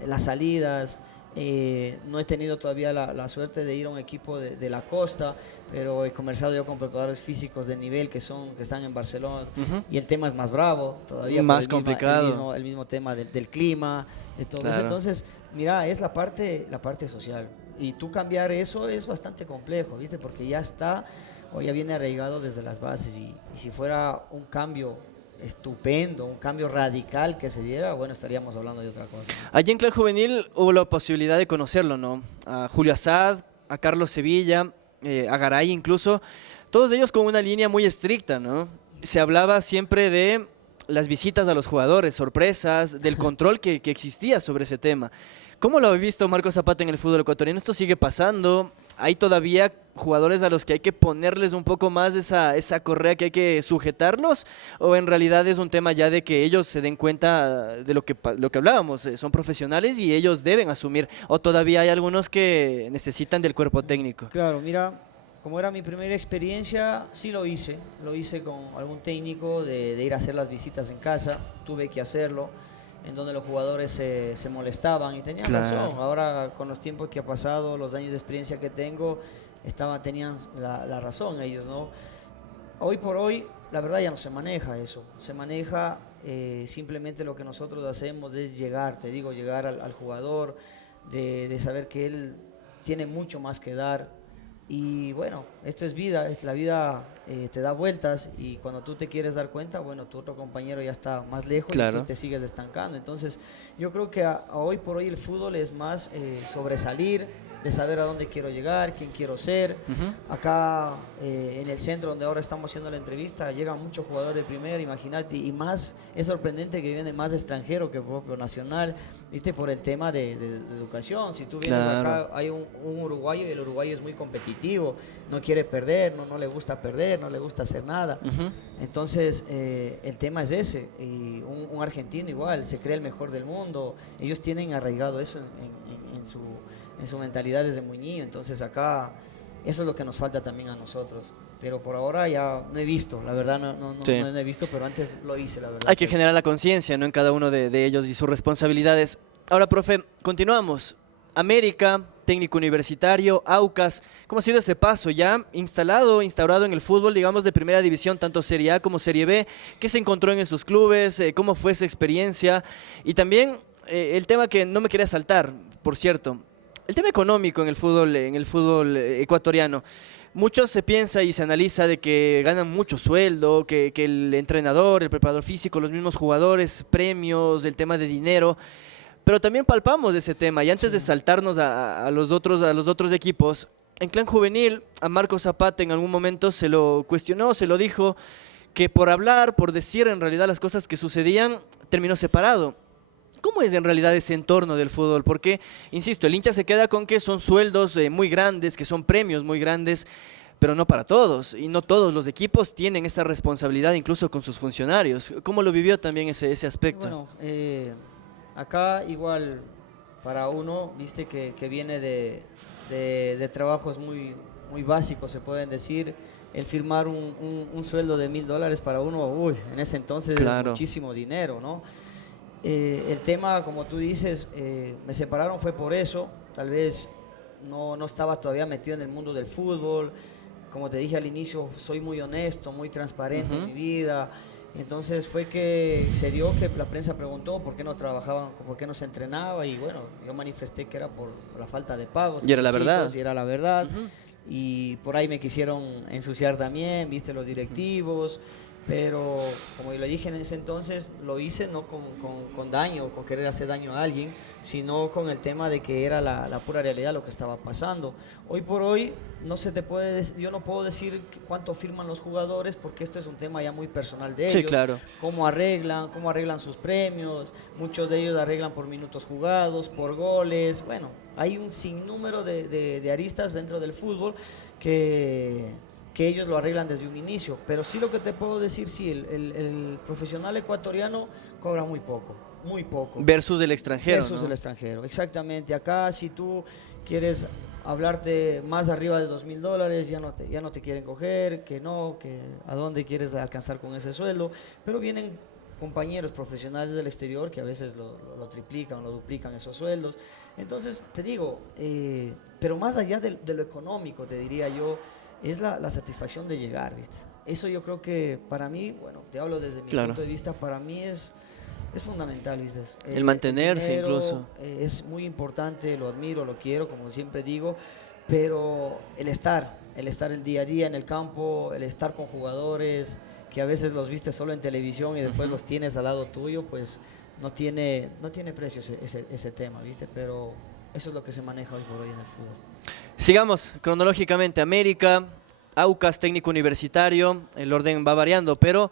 las salidas. No he tenido todavía la suerte de ir a un equipo de la costa, pero he conversado yo con preparadores físicos de nivel que están en Barcelona, y el tema es más bravo, todavía más complicado. El mismo tema del clima, de todo eso. Entonces, mira, es la parte social, y tú cambiar eso es bastante complejo, ¿viste? Porque ya está, o ya viene arraigado desde las bases, y si fuera un cambio estupendo, un cambio radical que se diera, bueno, estaríamos hablando de otra cosa. Allí en Clan Juvenil hubo la posibilidad de conocerlo, ¿no? A Julio Asad, a Carlos Sevilla, a Garay incluso, todos ellos con una línea muy estricta, ¿no? Se hablaba siempre de las visitas a los jugadores, sorpresas, del control que existía sobre ese tema. ¿Cómo lo ha visto Marco Zapata en el fútbol ecuatoriano? ¿Esto sigue pasando? ¿Hay todavía jugadores a los que hay que ponerles un poco más esa correa, que hay que sujetarlos? ¿O en realidad es un tema ya de que ellos se den cuenta de lo que hablábamos? Son profesionales y ellos deben asumir. ¿O todavía hay algunos que necesitan del cuerpo técnico? Claro, mira, como era mi primera experiencia, sí lo hice con algún técnico de ir a hacer las visitas en casa, tuve que hacerlo, en donde los jugadores se molestaban y tenían razón. Ahora, con los tiempos que ha pasado, los años de experiencia que tengo, tenían la razón ellos, ¿no? Hoy por hoy, la verdad ya no se maneja eso, se maneja simplemente lo que nosotros hacemos es llegar, te digo, llegar al jugador, de saber que él tiene mucho más que dar. Y bueno, esto es vida, la vida te da vueltas y cuando tú te quieres dar cuenta, bueno, tu otro compañero ya está más lejos y tú te sigues estancando. Entonces, yo creo que a hoy por hoy el fútbol es más sobresalir, de saber a dónde quiero llegar, quién quiero ser. Acá en el centro donde ahora estamos haciendo la entrevista, llegan muchos jugadores de primera, imagínate, y más, es sorprendente que viene más extranjero que propio nacional, ¿viste? Por el tema de educación. Si tú vienes acá, hay un uruguayo y el uruguayo es muy competitivo, no quiere perder, no le gusta perder, no le gusta hacer nada. Entonces, el tema es ese. Y un argentino igual, se cree el mejor del mundo. Ellos tienen arraigado eso en su mentalidad desde muy niño. Entonces acá eso es lo que nos falta también a nosotros, pero por ahora ya no he visto, la verdad no he visto, pero antes lo hice, la verdad. Hay que generar la conciencia, ¿no?, en cada uno de ellos y sus responsabilidades. Ahora, profe, continuamos. América, técnico universitario, Aucas, ¿cómo ha sido ese paso ya instaurado en el fútbol, digamos, de primera división, tanto Serie A como Serie B? ¿Qué se encontró en esos clubes? ¿Cómo fue esa experiencia? Y también el tema que no me quería saltar, por cierto, el tema económico en el fútbol ecuatoriano. Mucho se piensa y se analiza de que ganan mucho sueldo, que el entrenador, el preparador físico, los mismos jugadores, premios, el tema de dinero, pero también palpamos ese tema. Y antes de saltarnos a los otros equipos, en Clan Juvenil, a Marco Zapata en algún momento se lo cuestionó, se lo dijo, que por hablar, por decir en realidad las cosas que sucedían, terminó separado. ¿Cómo es en realidad ese entorno del fútbol? Porque, insisto, el hincha se queda con que son sueldos muy grandes, que son premios muy grandes, pero no para todos. Y no todos los equipos tienen esa responsabilidad, incluso con sus funcionarios. ¿Cómo lo vivió también ese aspecto? Bueno, acá igual para uno, viste que viene de trabajos muy básicos, se pueden decir, el firmar un sueldo de $1000 para uno, en ese entonces es muchísimo dinero, ¿no? El tema, como tú dices, me separaron fue por eso, tal vez no estaba todavía metido en el mundo del fútbol, como te dije al inicio, soy muy honesto, muy transparente en mi vida, entonces fue que se dio que la prensa preguntó por qué no trabajaban, por qué no se entrenaba, y bueno, yo manifesté que era por la falta de pagos. Y era la verdad. Y era la verdad, y por ahí me quisieron ensuciar también, viste, los directivos. Pero como yo le dije en ese entonces, lo hice no con daño, con querer hacer daño a alguien, sino con el tema de que era la pura realidad lo que estaba pasando. Hoy por hoy yo no puedo decir cuánto firman los jugadores porque esto es un tema ya muy personal de ellos. Sí, claro. Cómo arreglan sus premios, muchos de ellos arreglan por minutos jugados, por goles. Bueno, hay un sinnúmero de aristas dentro del fútbol que ellos lo arreglan desde un inicio, pero sí lo que te puedo decir, sí, el profesional ecuatoriano cobra muy poco. Versus el extranjero, Versus el extranjero, exactamente. Acá si tú quieres hablarte más arriba de $2000, ya no te quieren coger, que a dónde quieres alcanzar con ese sueldo, pero vienen compañeros profesionales del exterior que a veces lo triplican o lo duplican esos sueldos. Entonces, te digo, pero más allá de lo económico, te diría yo, es la satisfacción de llegar, ¿viste? Eso yo creo que para mí, bueno, te hablo desde mi punto de vista, para mí es fundamental, ¿viste? El mantenerse el incluso. Es muy importante, lo admiro, lo quiero, como siempre digo, pero el estar el día a día en el campo, el estar con jugadores que a veces los viste solo en televisión y después los tienes al lado tuyo, pues no tiene precio ese tema, ¿viste? Pero eso es lo que se maneja hoy por hoy en el fútbol. Sigamos cronológicamente. América, Aucas, técnico universitario, el orden va variando, pero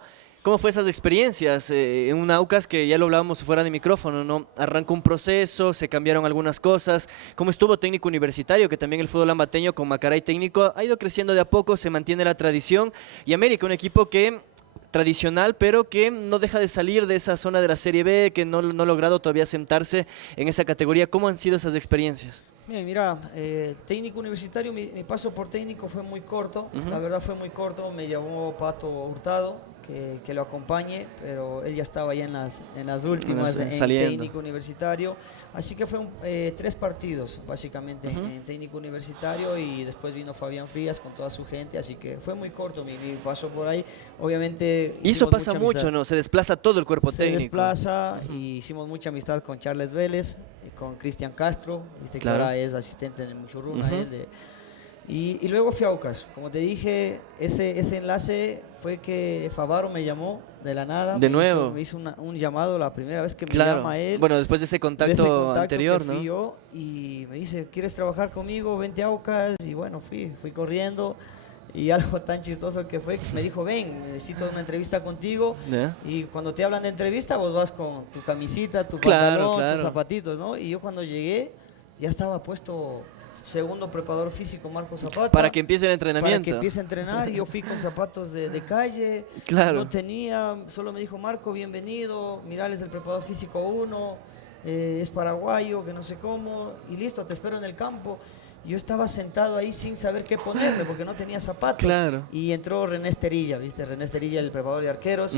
¿Cómo fue esas experiencias? En un Aucas que ya lo hablábamos fuera de micrófono, ¿no? Arrancó un proceso, se cambiaron algunas cosas. ¿Cómo estuvo técnico universitario? Que también el fútbol ambateño con Macaray técnico ha ido creciendo de a poco, se mantiene la tradición. Y América, un equipo que tradicional, pero que no deja de salir de esa zona de la Serie B, que no ha logrado todavía sentarse en esa categoría. ¿Cómo han sido esas experiencias? Bien, mira, técnico universitario, mi paso por técnico fue muy corto, la verdad fue muy corto, me llamó Pato Hurtado que lo acompañe, pero él ya estaba ya en las últimas, en técnico universitario, así que fue 3 partidos básicamente en técnico universitario y después vino Fabián Frías con toda su gente, así que fue muy corto mi paso por ahí, obviamente. Y eso pasa mucho, ¿no? Se desplaza todo el cuerpo técnico. Se desplaza y hicimos mucha amistad con Charles Vélez, con Cristian Castro, que ahora es asistente en el Muchurruna. Y luego fui a Aucas. Como te dije, ese enlace fue que Favaro me llamó de la nada. De nuevo. Me hizo un llamado la primera vez que me llama él. Bueno, después de ese contacto anterior, ¿no? Fui yo y me dice, ¿quieres trabajar conmigo? Vente a Aucas. Y bueno, fui corriendo. Y algo tan chistoso que fue, me dijo, ven, necesito una entrevista contigo. Y cuando te hablan de entrevista, vos vas con tu camisita, tu pantalón, tus zapatitos, ¿no? Y yo cuando llegué, ya estaba puesto segundo preparador físico Marco Zapata. Para que empiece el entrenamiento. Para que empiece a entrenar. Yo fui con zapatos de calle. No tenía, solo me dijo, Marco, bienvenido. Mirá, es el preparador físico 1. Es paraguayo, que no sé cómo. Y listo, te espero en el campo. Yo estaba sentado ahí sin saber qué ponerle porque no tenía zapatos. Y entró René Esterilla, ¿viste? René Esterilla, el preparador de arqueros.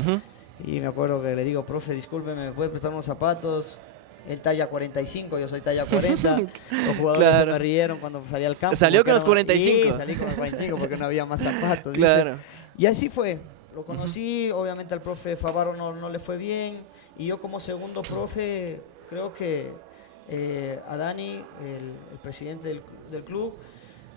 Y me acuerdo que le digo, profe, discúlpeme, ¿me puede prestar unos zapatos? Él talla 45, yo soy talla 40. Los jugadores se me rieron cuando salí al campo. ¿Salió con los 45? Sí, salí con los 45 porque no había más zapatos. ¿Viste? Y así fue. Lo conocí, obviamente al profe Favaro no le fue bien. Y yo como segundo profe, creo que a Dani, el presidente del club,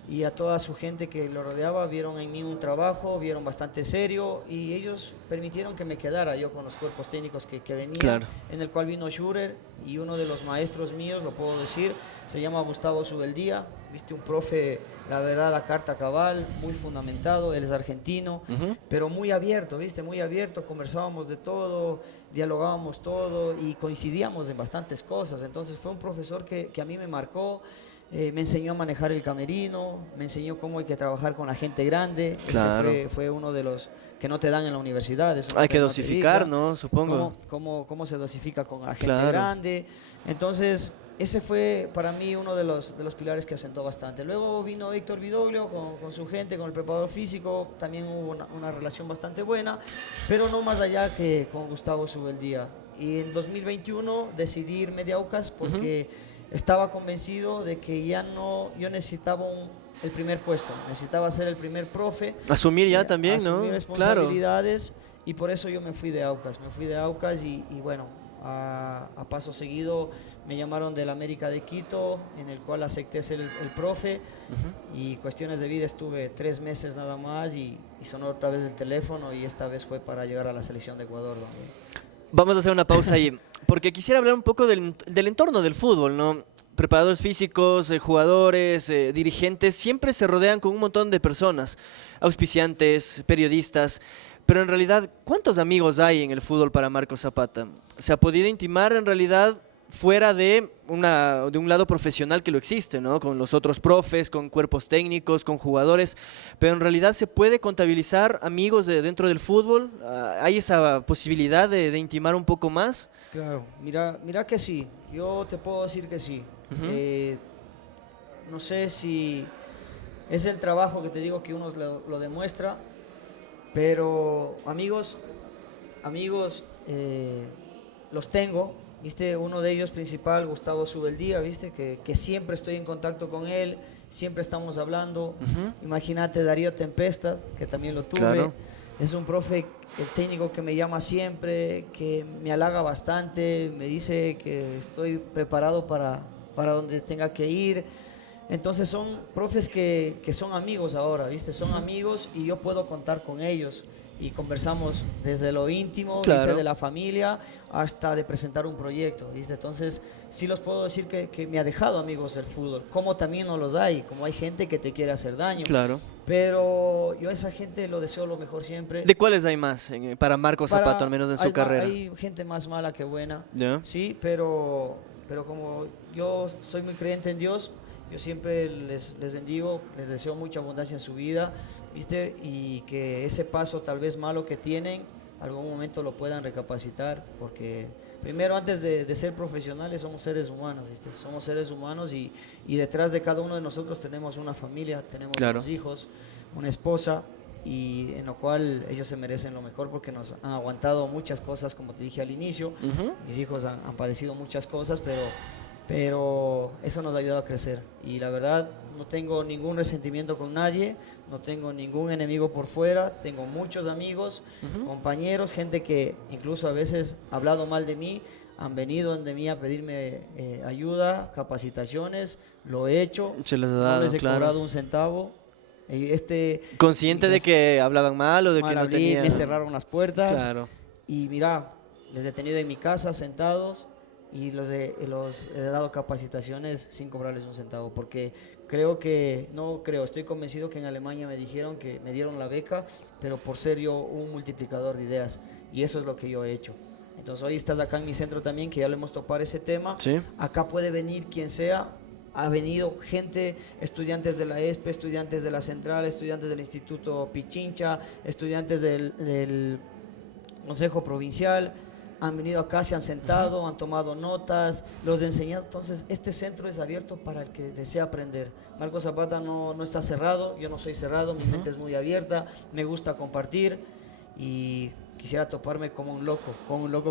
y a toda su gente que lo rodeaba, vieron en mí un trabajo, vieron bastante serio y ellos permitieron que me quedara yo con los cuerpos técnicos que venían, en el cual vino Schurer y uno de los maestros míos, lo puedo decir, se llama Gustavo Subeldía, viste, un profe, la verdad, a carta cabal, muy fundamentado, él es argentino, pero muy abierto, viste, muy abierto, conversábamos de todo, dialogábamos todo y coincidíamos en bastantes cosas, entonces fue un profesor que a mí me marcó. Me enseñó a manejar el camerino, me enseñó cómo hay que trabajar con la gente grande. Ese fue uno de los que no te dan en la universidad. Hay que dosificar, ¿no? Supongo. Cómo se dosifica con la gente grande. Entonces, ese fue para mí uno de los pilares que asentó bastante. Luego vino Héctor Vidoglio con su gente, con el preparador físico. También hubo una relación bastante buena, pero no más allá que con Gustavo Subeldía. Y en 2021 decidí irme de Aucas porque estaba convencido de que ya no, yo necesitaba el primer puesto, necesitaba ser el primer profe. Asumir ya también, ¿no? Asumir responsabilidades y por eso yo me fui de Aucas. Y bueno, a paso seguido me llamaron del América de Quito, en el cual acepté ser el profe y cuestiones de vida estuve 3 meses nada más y sonó otra vez el teléfono y esta vez fue para llegar a la selección de Ecuador, ¿no? Vamos a hacer una pausa ahí, porque quisiera hablar un poco del entorno del fútbol, ¿no? Preparadores físicos, jugadores, dirigentes, siempre se rodean con un montón de personas, auspiciantes, periodistas, pero en realidad, ¿cuántos amigos hay en el fútbol para Marco Zapata? ¿Se ha podido intimar en realidad fuera de un lado profesional que lo existe, ¿no? Con los otros profes, con cuerpos técnicos, con jugadores, pero en realidad se puede contabilizar amigos dentro del fútbol? ¿Hay esa posibilidad de intimar un poco más? Claro, mira que sí, yo te puedo decir que sí. No sé si es el trabajo que te digo que uno lo demuestra, pero amigos los tengo. ¿Viste? Uno de ellos principal, Gustavo Subeldía, ¿viste? Que siempre estoy en contacto con él, siempre estamos hablando. Imagínate Darío Tempesta, que también lo tuve. Es un profe técnico que me llama siempre, que me halaga bastante, me dice que estoy preparado para donde tenga que ir. Entonces son profes que son amigos ahora, ¿viste? Son amigos y yo puedo contar con ellos. y conversamos desde lo íntimo, Claro. ¿viste? De la familia hasta de presentar un proyecto, ¿viste? Entonces sí los puedo decir que me ha dejado amigos el fútbol, como también no los hay, como hay gente que te quiere hacer daño, Claro. pero yo a esa gente lo deseo lo mejor siempre. ¿De cuáles hay más para Marcos Para- Zapata, al menos en su carrera? Hay gente más mala que buena, ¿Ya? sí, pero como yo soy muy creyente en Dios, yo siempre les bendigo, les deseo mucha abundancia en su vida, ¿viste? Y que ese paso tal vez malo que tienen, algún momento lo puedan recapacitar, porque primero antes de ser profesionales somos seres humanos, ¿viste? Somos seres humanos y detrás de cada uno de nosotros tenemos una familia, tenemos Claro. unos hijos, una esposa, y en lo cual ellos se merecen lo mejor porque nos han aguantado muchas cosas, como te dije al inicio. Ujú. Mis hijos han padecido muchas cosas, pero eso nos ha ayudado a crecer. Y la verdad, no tengo ningún resentimiento con nadie, no tengo ningún enemigo por fuera, tengo muchos amigos, compañeros, gente que incluso a veces ha hablado mal de mí, han venido de mí a pedirme ayuda, capacitaciones, lo he hecho, Se les ha no dado, les he claro. cobrado un centavo. ¿Consciente de que hablaban mal o de que mal no abrí, tenían? me cerraron las puertas. Claro. Y mira, les he tenido en mi casa sentados y los he dado capacitaciones sin cobrarles un centavo, porque estoy convencido que en Alemania me dijeron que me dieron la beca, pero por ser yo un multiplicador de ideas, y eso es lo que yo he hecho. Entonces hoy estás acá en mi centro también, que ya le hemos topado ese tema. Sí. Acá puede venir quien sea. Ha venido gente, estudiantes de la ESPE, estudiantes de la Central, estudiantes del Instituto Pichincha, estudiantes del Consejo Provincial, han venido acá, se han sentado, han tomado notas, los he enseñado. Entonces, este centro es abierto para el que desea aprender. Marcos Zapata no está cerrado, yo no soy cerrado, mi mente es muy abierta, me gusta compartir y quisiera toparme como un loco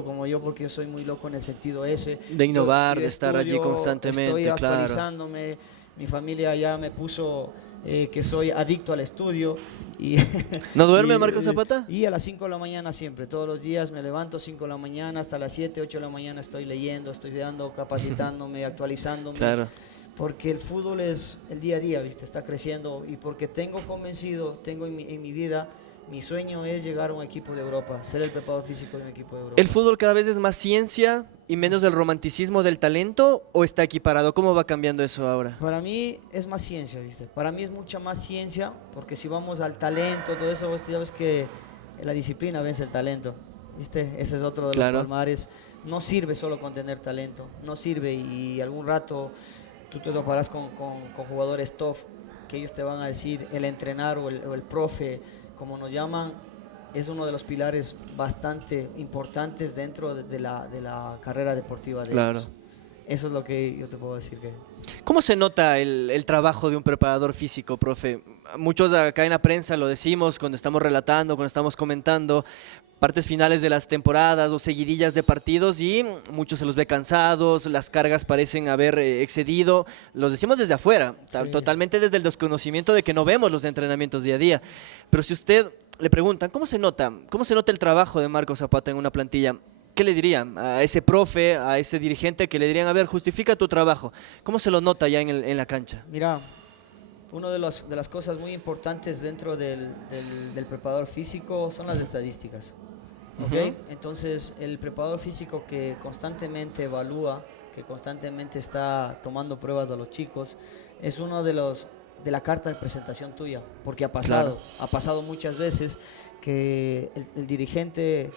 como yo, porque yo soy muy loco en el sentido ese. De innovar, Yo de estar allí constantemente, estoy claro. actualizándome, mi familia ya me puso que soy adicto al estudio. Y, ¿No duerme Marcos Zapata? Y a las 5 de la mañana siempre, todos los días me levanto 5 de la mañana, hasta las 7, 8 de la mañana estoy leyendo, estudiando, capacitándome, actualizándome. Claro. Porque el fútbol es el día a día, ¿viste? Está creciendo, y porque tengo en mi vida, mi sueño es llegar a un equipo de Europa, ser el preparador físico de un equipo de Europa. ¿El fútbol cada vez es más ciencia y menos del romanticismo del talento o está equiparado? ¿Cómo va cambiando eso ahora? Para mí es más ciencia, ¿viste? Para mí es mucha más ciencia, porque si vamos al talento, todo eso, vos ya ves que la disciplina vence el talento, ¿viste? Ese es otro de Claro. los palmares. No sirve solo con tener talento, no sirve, y algún rato tú te toparás con jugadores top, que ellos te van a decir, el entrenar o el profe, como nos llaman, es uno de los pilares bastante importantes dentro de la carrera deportiva de Claro. ellos. Eso es lo que yo te puedo decir. ¿Cómo se nota el trabajo de un preparador físico, profe? Muchos acá en la prensa lo decimos cuando estamos relatando, cuando estamos comentando partes finales de las temporadas o seguidillas de partidos, y muchos se los ve cansados, las cargas parecen haber excedido. Lo decimos desde afuera, Sí. totalmente desde el desconocimiento de que no vemos los entrenamientos día a día. Pero si usted le preguntan, ¿cómo se nota el trabajo de Marcos Zapata en una plantilla? ¿Qué le dirían a ese profe, a ese dirigente que le dirían, a ver, justifica tu trabajo? ¿Cómo se lo nota ya en la cancha? Mira, una de las cosas muy importantes dentro del preparador físico son las estadísticas. ¿Ok? Ujú. Entonces, el preparador físico que constantemente evalúa, que constantemente está tomando pruebas a los chicos, es uno de la carta de presentación tuya, porque ha pasado muchas veces que el dirigente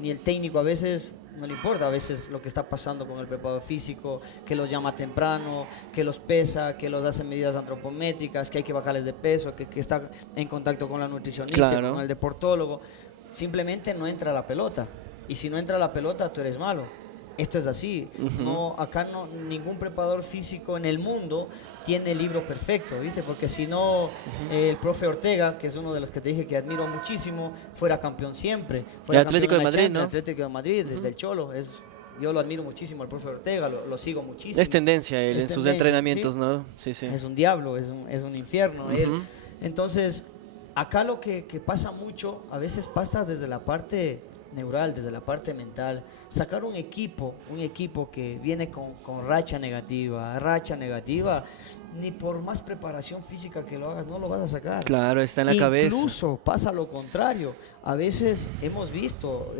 ni el técnico a veces no le importa a veces lo que está pasando con el preparador físico, que los llama temprano, que los pesa, que los hace medidas antropométricas, que hay que bajarles de peso, que está en contacto con la nutricionista, Claro. con el deportólogo. Simplemente no entra la pelota, y si no entra la pelota tú eres malo. Esto es así. Acá ningún preparador físico en el mundo tiene el libro perfecto, ¿viste? Porque si no, el profe Ortega, que es uno de los que te dije que admiro muchísimo, fuera campeón siempre. Fuera El Atlético campeón de la Madrid, Champions, ¿no? Atlético de Madrid, del Cholo. Yo lo admiro muchísimo al profe Ortega, lo sigo muchísimo. Es tendencia él Es en sus tendencia, entrenamientos, ¿sí? ¿no? Sí, sí. Es un diablo, es un infierno él. Ujú. Entonces, acá lo que pasa mucho, a veces pasa desde la parte neural, desde la parte mental, sacar un equipo que viene con racha negativa, ni por más preparación física que lo hagas, no lo vas a sacar. Claro, está en la cabeza. Incluso pasa lo contrario. A veces hemos visto,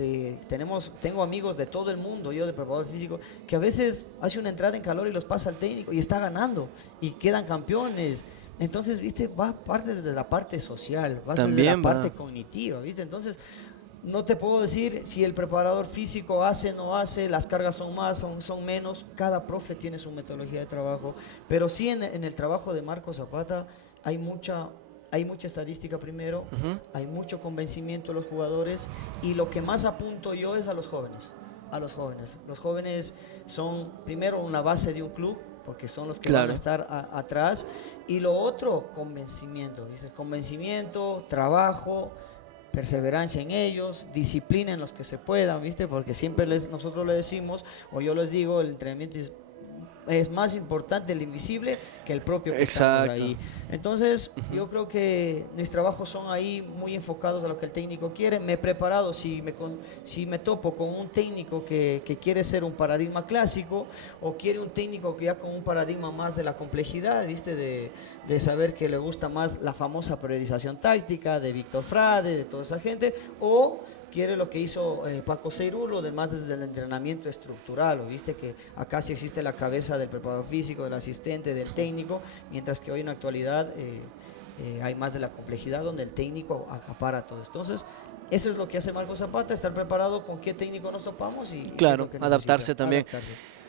tengo amigos de todo el mundo, yo de preparador físico, que a veces hace una entrada en calor y los pasa al técnico y está ganando y quedan campeones. Entonces, viste, va parte desde la parte social, va desde la parte cognitiva, viste. Entonces, no te puedo decir si el preparador físico hace o no hace, las cargas son más, son menos, cada profe tiene su metodología de trabajo, pero sí en el trabajo de Marco Zapata hay mucha estadística primero, hay mucho convencimiento de los jugadores, y lo que más apunto yo es a los jóvenes. Los jóvenes son primero una base de un club, porque son los que van a estar atrás, y lo otro, convencimiento, ¿viste? Convencimiento, trabajo, perseverancia en ellos, disciplina en los que se puedan, ¿viste? Porque siempre nosotros les decimos, o yo les digo, el entrenamiento es más importante el invisible que el propio que estamos ahí. Entonces, yo creo que mis trabajos son ahí muy enfocados a lo que el técnico quiere. Me he preparado, si me topo con un técnico que quiere ser un paradigma clásico, o quiere un técnico que ya con un paradigma más de la complejidad, ¿viste? De saber que le gusta más la famosa periodización táctica de Víctor Frade, de toda esa gente, o quiere lo que hizo Paco Seirulo, además desde el entrenamiento estructural, ¿viste? Que acá sí existe la cabeza del preparador físico, del asistente, del técnico, mientras que hoy en la actualidad hay más de la complejidad, donde el técnico acapara todo. Entonces, eso es lo que hace Marco Zapata, estar preparado con qué técnico nos topamos y claro, adaptarse también.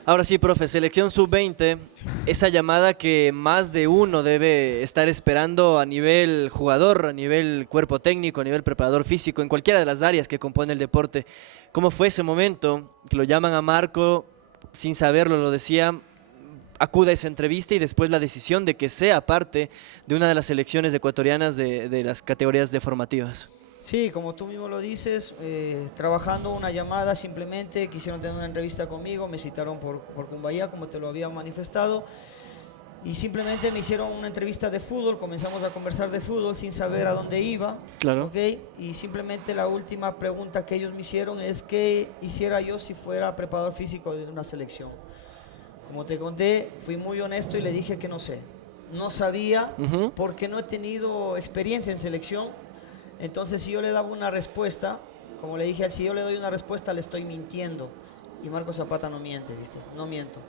Ahora sí, profe, selección sub-20, esa llamada que más de uno debe estar esperando a nivel jugador, a nivel cuerpo técnico, a nivel preparador físico, en cualquiera de las áreas que compone el deporte. ¿Cómo fue ese momento que lo llaman a Marco, sin saberlo, lo decía, acude a esa entrevista y después la decisión de que sea parte de una de las selecciones ecuatorianas de las categorías de formativas? Sí, como tú mismo lo dices, trabajando una llamada, simplemente quisieron tener una entrevista conmigo, me citaron por Cumbayá, como te lo había manifestado, y simplemente me hicieron una entrevista de fútbol, comenzamos a conversar de fútbol sin saber a dónde iba, claro. ¿Okay? Y simplemente la última pregunta que ellos me hicieron es qué hiciera yo si fuera preparador físico de una selección. Como te conté, fui muy honesto y le dije que no sé, no sabía, porque no he tenido experiencia en selección. Entonces, si yo le daba una respuesta, como le dije, si yo le doy una respuesta, le estoy mintiendo. Y Marco Zapata no miente, ¿viste? No miento.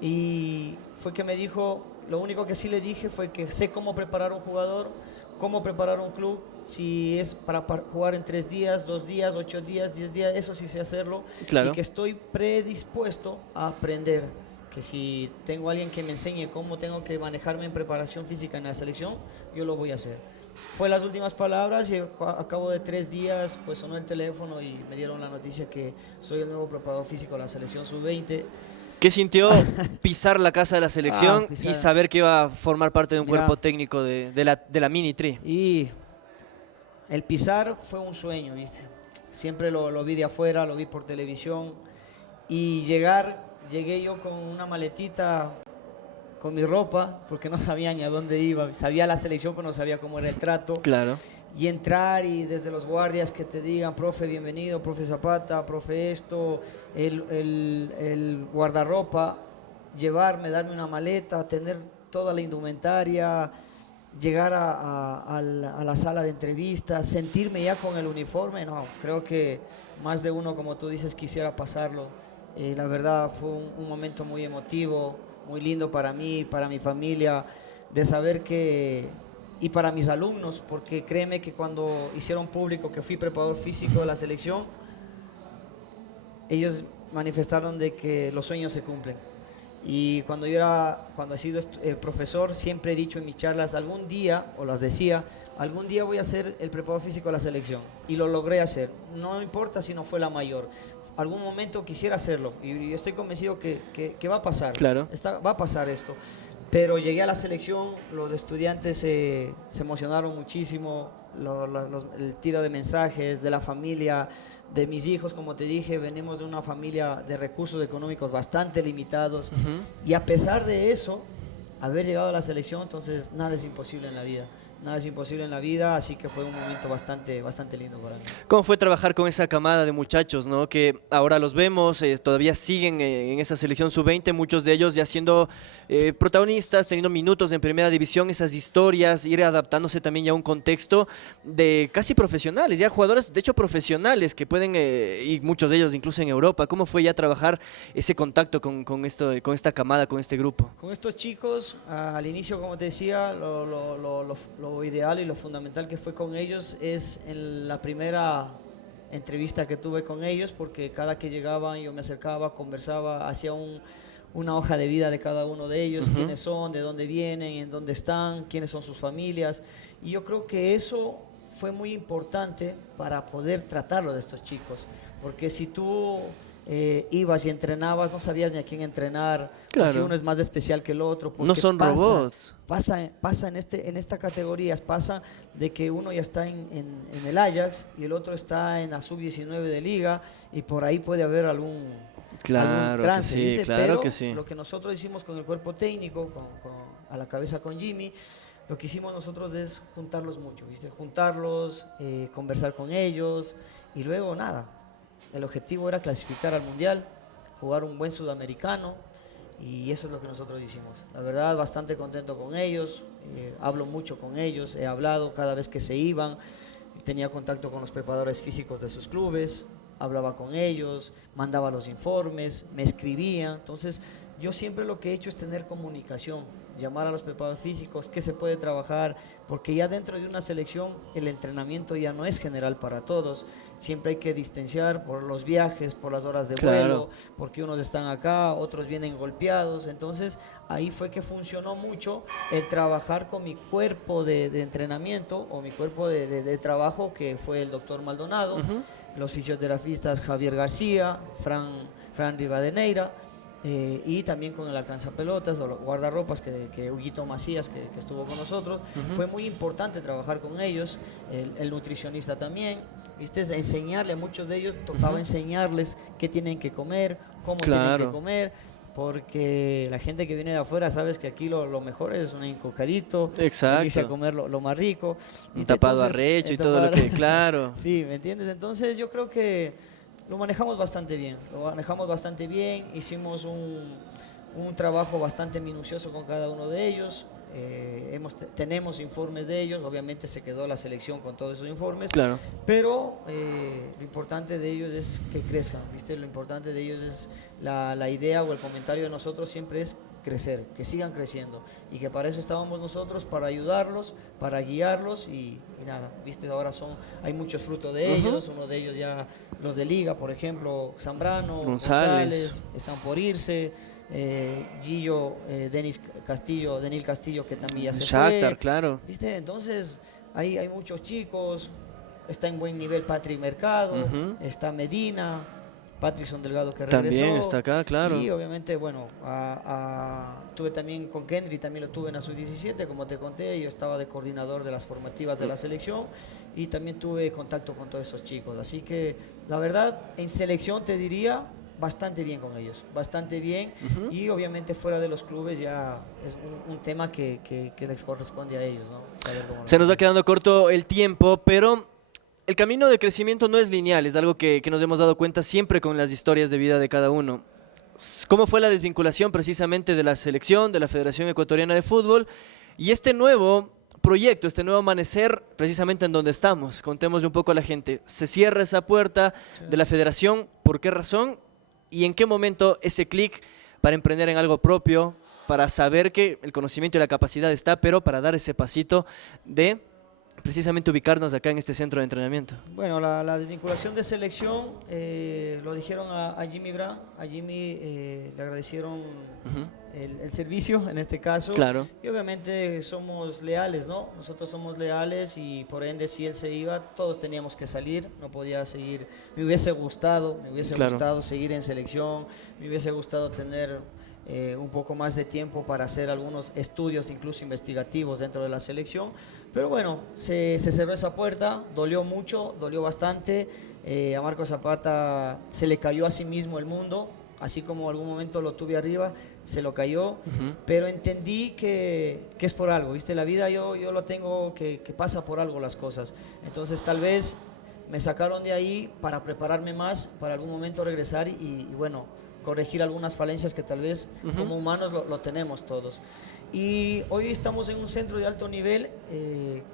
Y fue que me dijo, lo único que sí le dije fue que sé cómo preparar un jugador, cómo preparar un club, si es para jugar en 3 días, 2 días, 8 días, 10 días, eso sí sé hacerlo. Claro. Y que estoy predispuesto a aprender. Que si tengo alguien que me enseñe cómo tengo que manejarme en preparación física en la selección, yo lo voy a hacer. Fue las últimas palabras y a cabo de 3 días pues sonó el teléfono y me dieron la noticia que soy el nuevo preparador físico de la selección sub-20. ¿Qué sintió pisar la casa de la selección y saber que iba a formar parte de un cuerpo técnico de la mini tri? Y el pisar fue un sueño, ¿viste? Siempre lo vi de afuera, lo vi por televisión, y llegué yo con una maletita con mi ropa, porque no sabía ni a dónde iba. Sabía la selección, pero no sabía cómo era el trato. Claro. Y entrar y desde los guardias que te digan, profe, bienvenido, profe Zapata, profe esto, el guardarropa, llevarme, darme una maleta, tener toda la indumentaria, llegar a la sala de entrevistas, sentirme ya con el uniforme. No, creo que más de uno, como tú dices, quisiera pasarlo. La verdad fue un momento muy emotivo, muy lindo para mí, para mi familia, de saber que, y para mis alumnos, porque créeme que cuando hicieron público que fui preparador físico de la selección, ellos manifestaron de que los sueños se cumplen. Y cuando he sido profesor, siempre he dicho en mis charlas, algún día, o las decía, algún día voy a ser el preparador físico de la selección, y lo logré hacer, no importa si no fue la mayor. Algún momento quisiera hacerlo y estoy convencido que va a pasar. Claro. Va a pasar esto. Pero llegué a la selección, los estudiantes se emocionaron muchísimo, el tiro de mensajes de la familia, de mis hijos, como te dije, venimos de una familia de recursos económicos bastante limitados, y a pesar de eso, haber llegado a la selección, entonces nada es imposible en la vida. nada es imposible en la vida, así que fue un momento bastante lindo para mí. ¿Cómo fue trabajar con esa camada de muchachos, ¿no? Que ahora los vemos, todavía siguen en esa selección sub-20, muchos de ellos ya siendo protagonistas, teniendo minutos en primera división, esas historias, ir adaptándose también ya a un contexto de casi profesionales, ya jugadores de hecho profesionales que pueden, y muchos de ellos incluso en Europa. ¿Cómo fue ya trabajar ese contacto con esta camada, con este grupo? Con estos chicos, al inicio, como te decía, lo ideal y lo fundamental que fue con ellos es en la primera entrevista que tuve con ellos, porque cada que llegaban yo me acercaba, conversaba, hacía una hoja de vida de cada uno de ellos, quiénes son, de dónde vienen, en dónde están, quiénes son sus familias. Y yo creo que eso fue muy importante para poder tratarlo de estos chicos, porque si tú ibas y entrenabas, no sabías ni a quién entrenar, claro. O si uno es más especial que el otro. No son robots. Pasa en esta categoría, pasa de que uno ya está en el Ajax y el otro está en la sub-19 de liga, y por ahí puede haber algún trance, que sí, ¿viste? claro Pero que sí. lo que nosotros hicimos con el cuerpo técnico, a la cabeza con Jimmy, lo que hicimos nosotros es juntarlos mucho, ¿viste? Juntarlos, conversar con ellos, y luego nada, el objetivo era clasificar al Mundial, jugar un buen sudamericano, y eso es lo que nosotros hicimos. La verdad, bastante contento con ellos, hablo mucho con ellos, he hablado cada vez que se iban, tenía contacto con los preparadores físicos de sus clubes, hablaba con ellos, mandaba los informes, me escribían. Entonces yo siempre lo que he hecho es tener comunicación, llamar a los preparadores físicos, qué se puede trabajar, porque ya dentro de una selección el entrenamiento ya no es general para todos, siempre hay que distanciar por los viajes, por las horas de vuelo, porque unos están acá, otros vienen golpeados. Entonces ahí fue que funcionó mucho el trabajar con mi cuerpo de entrenamiento, o mi cuerpo de trabajo, que fue el doctor Maldonado, los fisioterapeutas Javier García, Fran Rivadeneira, y también con el alcanzapelotas o los guardarropas que Huguito Macías, que estuvo con nosotros. Fue muy importante trabajar con ellos, el nutricionista también, ¿viste? Enseñarle a muchos de ellos, tocaba enseñarles qué tienen que comer, cómo tienen que comer, porque la gente que viene de afuera, sabes que aquí lo mejor es un encocadito, irse a comer lo más rico, un tapado arrecho y todo lo que, claro. Sí, ¿me entiendes? Entonces yo creo que lo manejamos bastante bien, hicimos un trabajo bastante minucioso con cada uno de ellos. Tenemos informes de ellos, obviamente se quedó la selección con todos esos informes, claro. Pero lo importante de ellos es que crezcan, ¿viste? Lo importante de ellos es la idea o el comentario de nosotros siempre es crecer, que sigan creciendo, y que para eso estábamos nosotros, para ayudarlos, para guiarlos, y nada, ¿viste? Ahora hay muchos frutos de ellos, uno de ellos ya, los de liga, por ejemplo, Zambrano, González, están por irse. Gillo, Denil Castillo, que también ya se Shakhtar, fue, claro. ¿viste? Entonces hay muchos chicos, está en buen nivel Patrick Mercado, está Medina, Patrickson Delgado, que regresó. También está acá, claro. Y obviamente, bueno, tuve también con Kendry, también lo tuve en la sub-17, como te conté, yo estaba de coordinador de las formativas de la selección, y también tuve contacto con todos esos chicos. Así que, la verdad, en selección te diría, bastante bien con ellos, bastante bien, y obviamente fuera de los clubes ya es un tema que les corresponde a ellos, ¿no? Se nos va quedando corto el tiempo, pero el camino de crecimiento no es lineal, es algo que nos hemos dado cuenta siempre con las historias de vida de cada uno. ¿Cómo fue la desvinculación precisamente de la selección, de la Federación Ecuatoriana de Fútbol, y este nuevo proyecto, este nuevo amanecer, precisamente en donde estamos? Contémosle un poco a la gente. ¿Se cierra esa puerta de la Federación? ¿Por qué razón? ¿Y en qué momento ese clic para emprender en algo propio, para saber que el conocimiento y la capacidad está, pero para dar ese pasito de precisamente ubicarnos acá en este centro de entrenamiento? Bueno, la desvinculación de selección, lo dijeron a Jimmy Bra, a Jimmy le agradecieron el servicio en este caso, claro. Y obviamente somos leales, ¿no? Nosotros somos leales, y por ende si él se iba, todos teníamos que salir, no podía seguir. Me hubiese gustado seguir en selección, me hubiese gustado tener un poco más de tiempo para hacer algunos estudios, incluso investigativos dentro de la selección, pero bueno, se cerró esa puerta, dolió mucho, dolió bastante. A Marco Zapata se le cayó a sí mismo el mundo, así como algún momento lo tuve arriba, se lo cayó, pero entendí que es por algo, ¿viste? La vida yo lo tengo que pasa por algo las cosas. Entonces tal vez me sacaron de ahí para prepararme más, para algún momento regresar y bueno, corregir algunas falencias que tal vez como humanos lo tenemos todos. Y hoy estamos en un centro de alto nivel,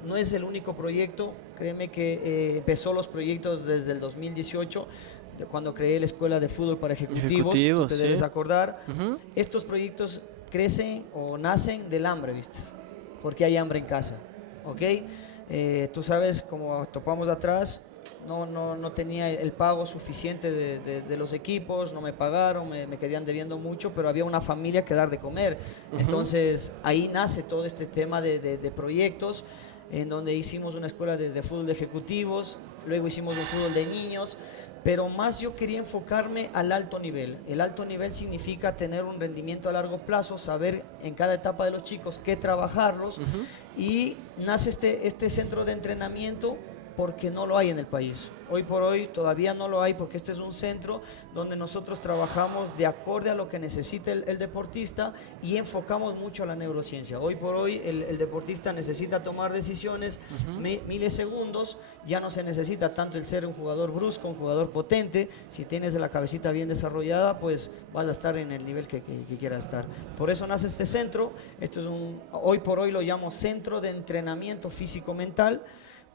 no es el único proyecto, créeme que empezó los proyectos desde el 2018, cuando creé la Escuela de Fútbol para Ejecutivos, tú te debes acordar. Estos proyectos crecen o nacen del hambre, ¿viste? Porque hay hambre en casa, ¿ok? Tú sabes, como topamos atrás, no tenía el pago suficiente de los equipos, no me pagaron, me querían debiendo mucho, pero había una familia que dar de comer. Entonces ahí nace todo este tema de proyectos, en donde hicimos una escuela de fútbol de ejecutivos, luego hicimos un fútbol de niños, pero más yo quería enfocarme al alto nivel. El alto nivel significa tener un rendimiento a largo plazo, saber en cada etapa de los chicos qué trabajarlos, y nace este centro de entrenamiento porque no lo hay en el país. Hoy por hoy todavía no lo hay, porque este es un centro donde nosotros trabajamos de acorde a lo que necesita el deportista y enfocamos mucho a la neurociencia. Hoy por hoy el deportista necesita tomar decisiones milisegundos, ya no se necesita tanto el ser un jugador brusco, un jugador potente. Si tienes la cabecita bien desarrollada, pues vas a estar en el nivel que quieras estar. Por eso nace este centro. Esto es hoy por hoy lo llamo Centro de Entrenamiento Físico-Mental,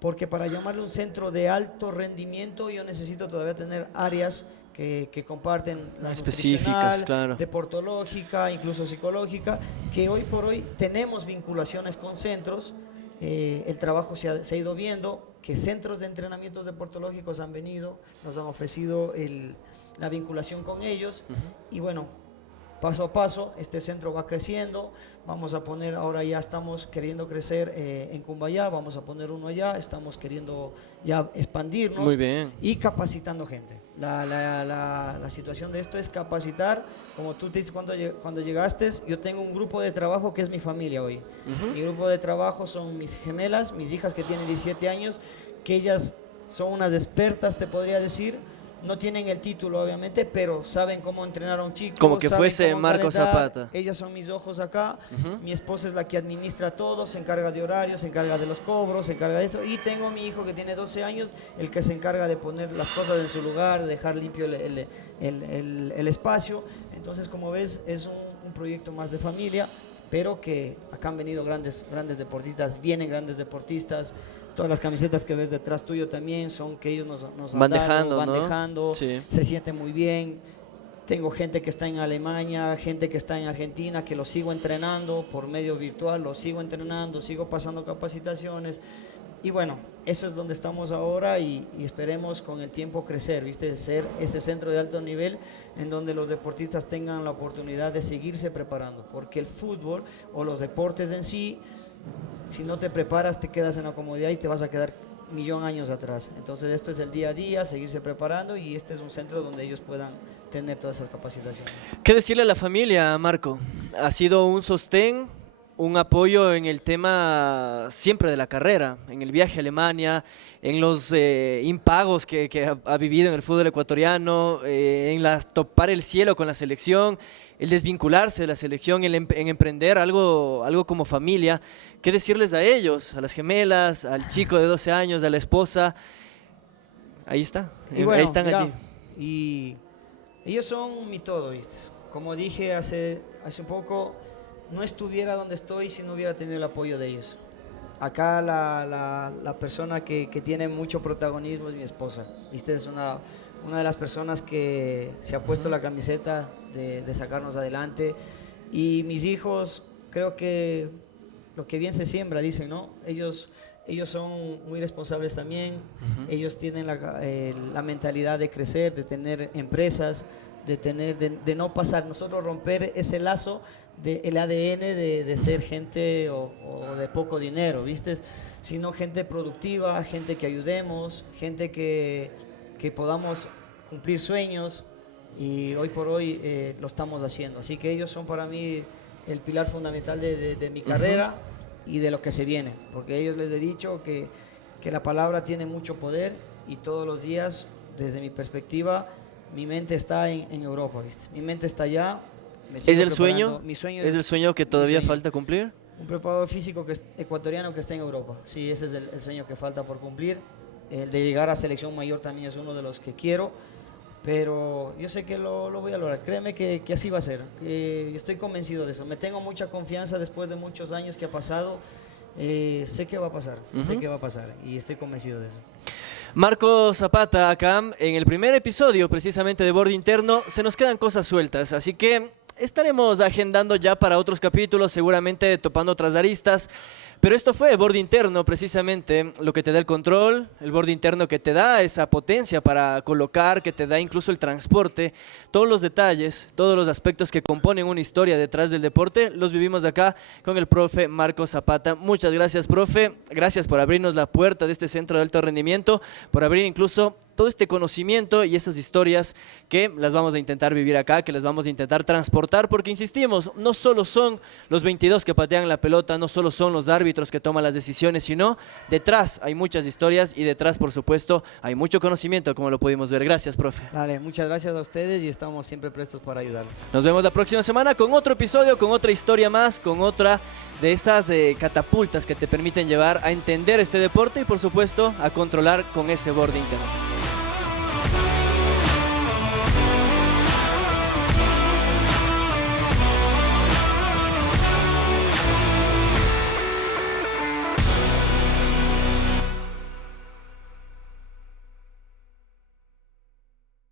porque para llamarle un centro de alto rendimiento yo necesito todavía tener áreas que comparten la específicas, claro, deportológica, incluso psicológica, que hoy por hoy tenemos vinculaciones con centros. El trabajo se ha ido viendo, que centros de entrenamientos deportológicos han venido, nos han ofrecido la vinculación con ellos, y bueno, paso a paso este centro va creciendo. Vamos a poner, ahora ya estamos queriendo crecer en Cumbayá, vamos a poner uno allá, estamos queriendo ya expandirnos. Muy bien. Y capacitando gente. La situación de esto es capacitar, como tú te dices cuando llegaste, yo tengo un grupo de trabajo que es mi familia hoy. Mi grupo de trabajo son mis gemelas, mis hijas que tienen 17 años, que ellas son unas expertas, te podría decir. No tienen el título, obviamente, pero saben cómo entrenar a un chico. Como que fuese Marco Zapata. Ellas son mis ojos acá. Mi esposa es la que administra todo, se encarga de horarios, se encarga de los cobros, se encarga de esto. Y tengo mi hijo que tiene 12 años, el que se encarga de poner las cosas en su lugar, de dejar limpio el espacio. Entonces, como ves, es un proyecto más de familia, pero que acá han venido grandes deportistas, vienen grandes deportistas. Todas las camisetas que ves detrás tuyo también son que ellos nos van dejando, dejando, ¿no? dejando, Sí. Se siente muy bien. Tengo gente que está en Alemania, gente que está en Argentina, que los sigo entrenando por medio virtual, los sigo entrenando, sigo pasando capacitaciones. Y bueno, eso es donde estamos ahora, y esperemos con el tiempo crecer, ¿viste? Ser ese centro de alto nivel en donde los deportistas tengan la oportunidad de seguirse preparando, porque el fútbol o los deportes en sí, si no te preparas, te quedas en la comodidad y te vas a quedar 1.000.000 años atrás. Entonces esto es el día a día, seguirse preparando, y este es un centro donde ellos puedan tener todas esas capacitaciones. ¿Qué decirle a la familia, Marco? Ha sido un sostén, un apoyo en el tema siempre de la carrera, en el viaje a Alemania, en los impagos que ha vivido en el fútbol ecuatoriano, en topar el cielo con la selección, el desvincularse de la selección, en emprender algo como familia. ¿Qué decirles a ellos, a las gemelas, al chico de 12 años, a la esposa? Ahí está, Y bueno, ahí están mira, allí. Y ellos son mi todo, ¿viste? Como dije hace un poco, no estuviera donde estoy si no hubiera tenido el apoyo de ellos. Acá la persona que tiene mucho protagonismo es mi esposa, ¿viste? Es una de las personas que se ha puesto la camiseta de sacarnos adelante. Y mis hijos, creo que lo que bien se siembra, dicen, ¿no? Ellos son muy responsables también. Ellos tienen la mentalidad de crecer, de tener empresas, de no pasar, nosotros romper ese lazo del ADN de ser gente o de poco dinero, ¿viste? Sino gente productiva, gente que ayudemos, gente que podamos cumplir sueños, y hoy por hoy lo estamos haciendo. Así que ellos son para mí el pilar fundamental de mi carrera y de lo que se viene, porque ellos les he dicho que la palabra tiene mucho poder, y todos los días, desde mi perspectiva, mi mente está en Europa, ¿viste? Mi mente está allá. me ¿Es sigo el sueño? preparando. Mi sueño ¿Es el sueño que todavía sueño. falta cumplir? Un preparador físico ecuatoriano que esté en Europa. Sí, ese es el sueño que falta por cumplir. El de llegar a selección mayor también es uno de los que quiero, pero yo sé que lo voy a lograr. Créeme que así va a ser. Estoy convencido de eso. Me tengo mucha confianza después de muchos años que ha pasado. Sé que va a pasar, sé que va a pasar y estoy convencido de eso. Marco Zapata, acá en el primer episodio precisamente de Borde Interno, se nos quedan cosas sueltas, así que estaremos agendando ya para otros capítulos, seguramente topando otras aristas. Pero esto fue Borde Interno, precisamente lo que te da el control, el borde interno que te da esa potencia para colocar, que te da incluso el transporte, todos los detalles, todos los aspectos que componen una historia detrás del deporte, los vivimos acá con el profe Marco Zapata. Muchas gracias, profe, gracias por abrirnos la puerta de este centro de alto rendimiento, por abrir incluso todo este conocimiento y esas historias que las vamos a intentar vivir acá, que las vamos a intentar transportar, porque insistimos, no solo son los 22 que patean la pelota, no solo son los árbitros que toman las decisiones, sino detrás hay muchas historias y detrás, por supuesto, hay mucho conocimiento, como lo pudimos ver. Gracias, profe. Dale, muchas gracias a ustedes y estamos siempre prestos para ayudarlos. Nos vemos la próxima semana con otro episodio, con otra historia más, con otra de esas catapultas que te permiten llevar a entender este deporte y, por supuesto, a controlar con ese borde interno.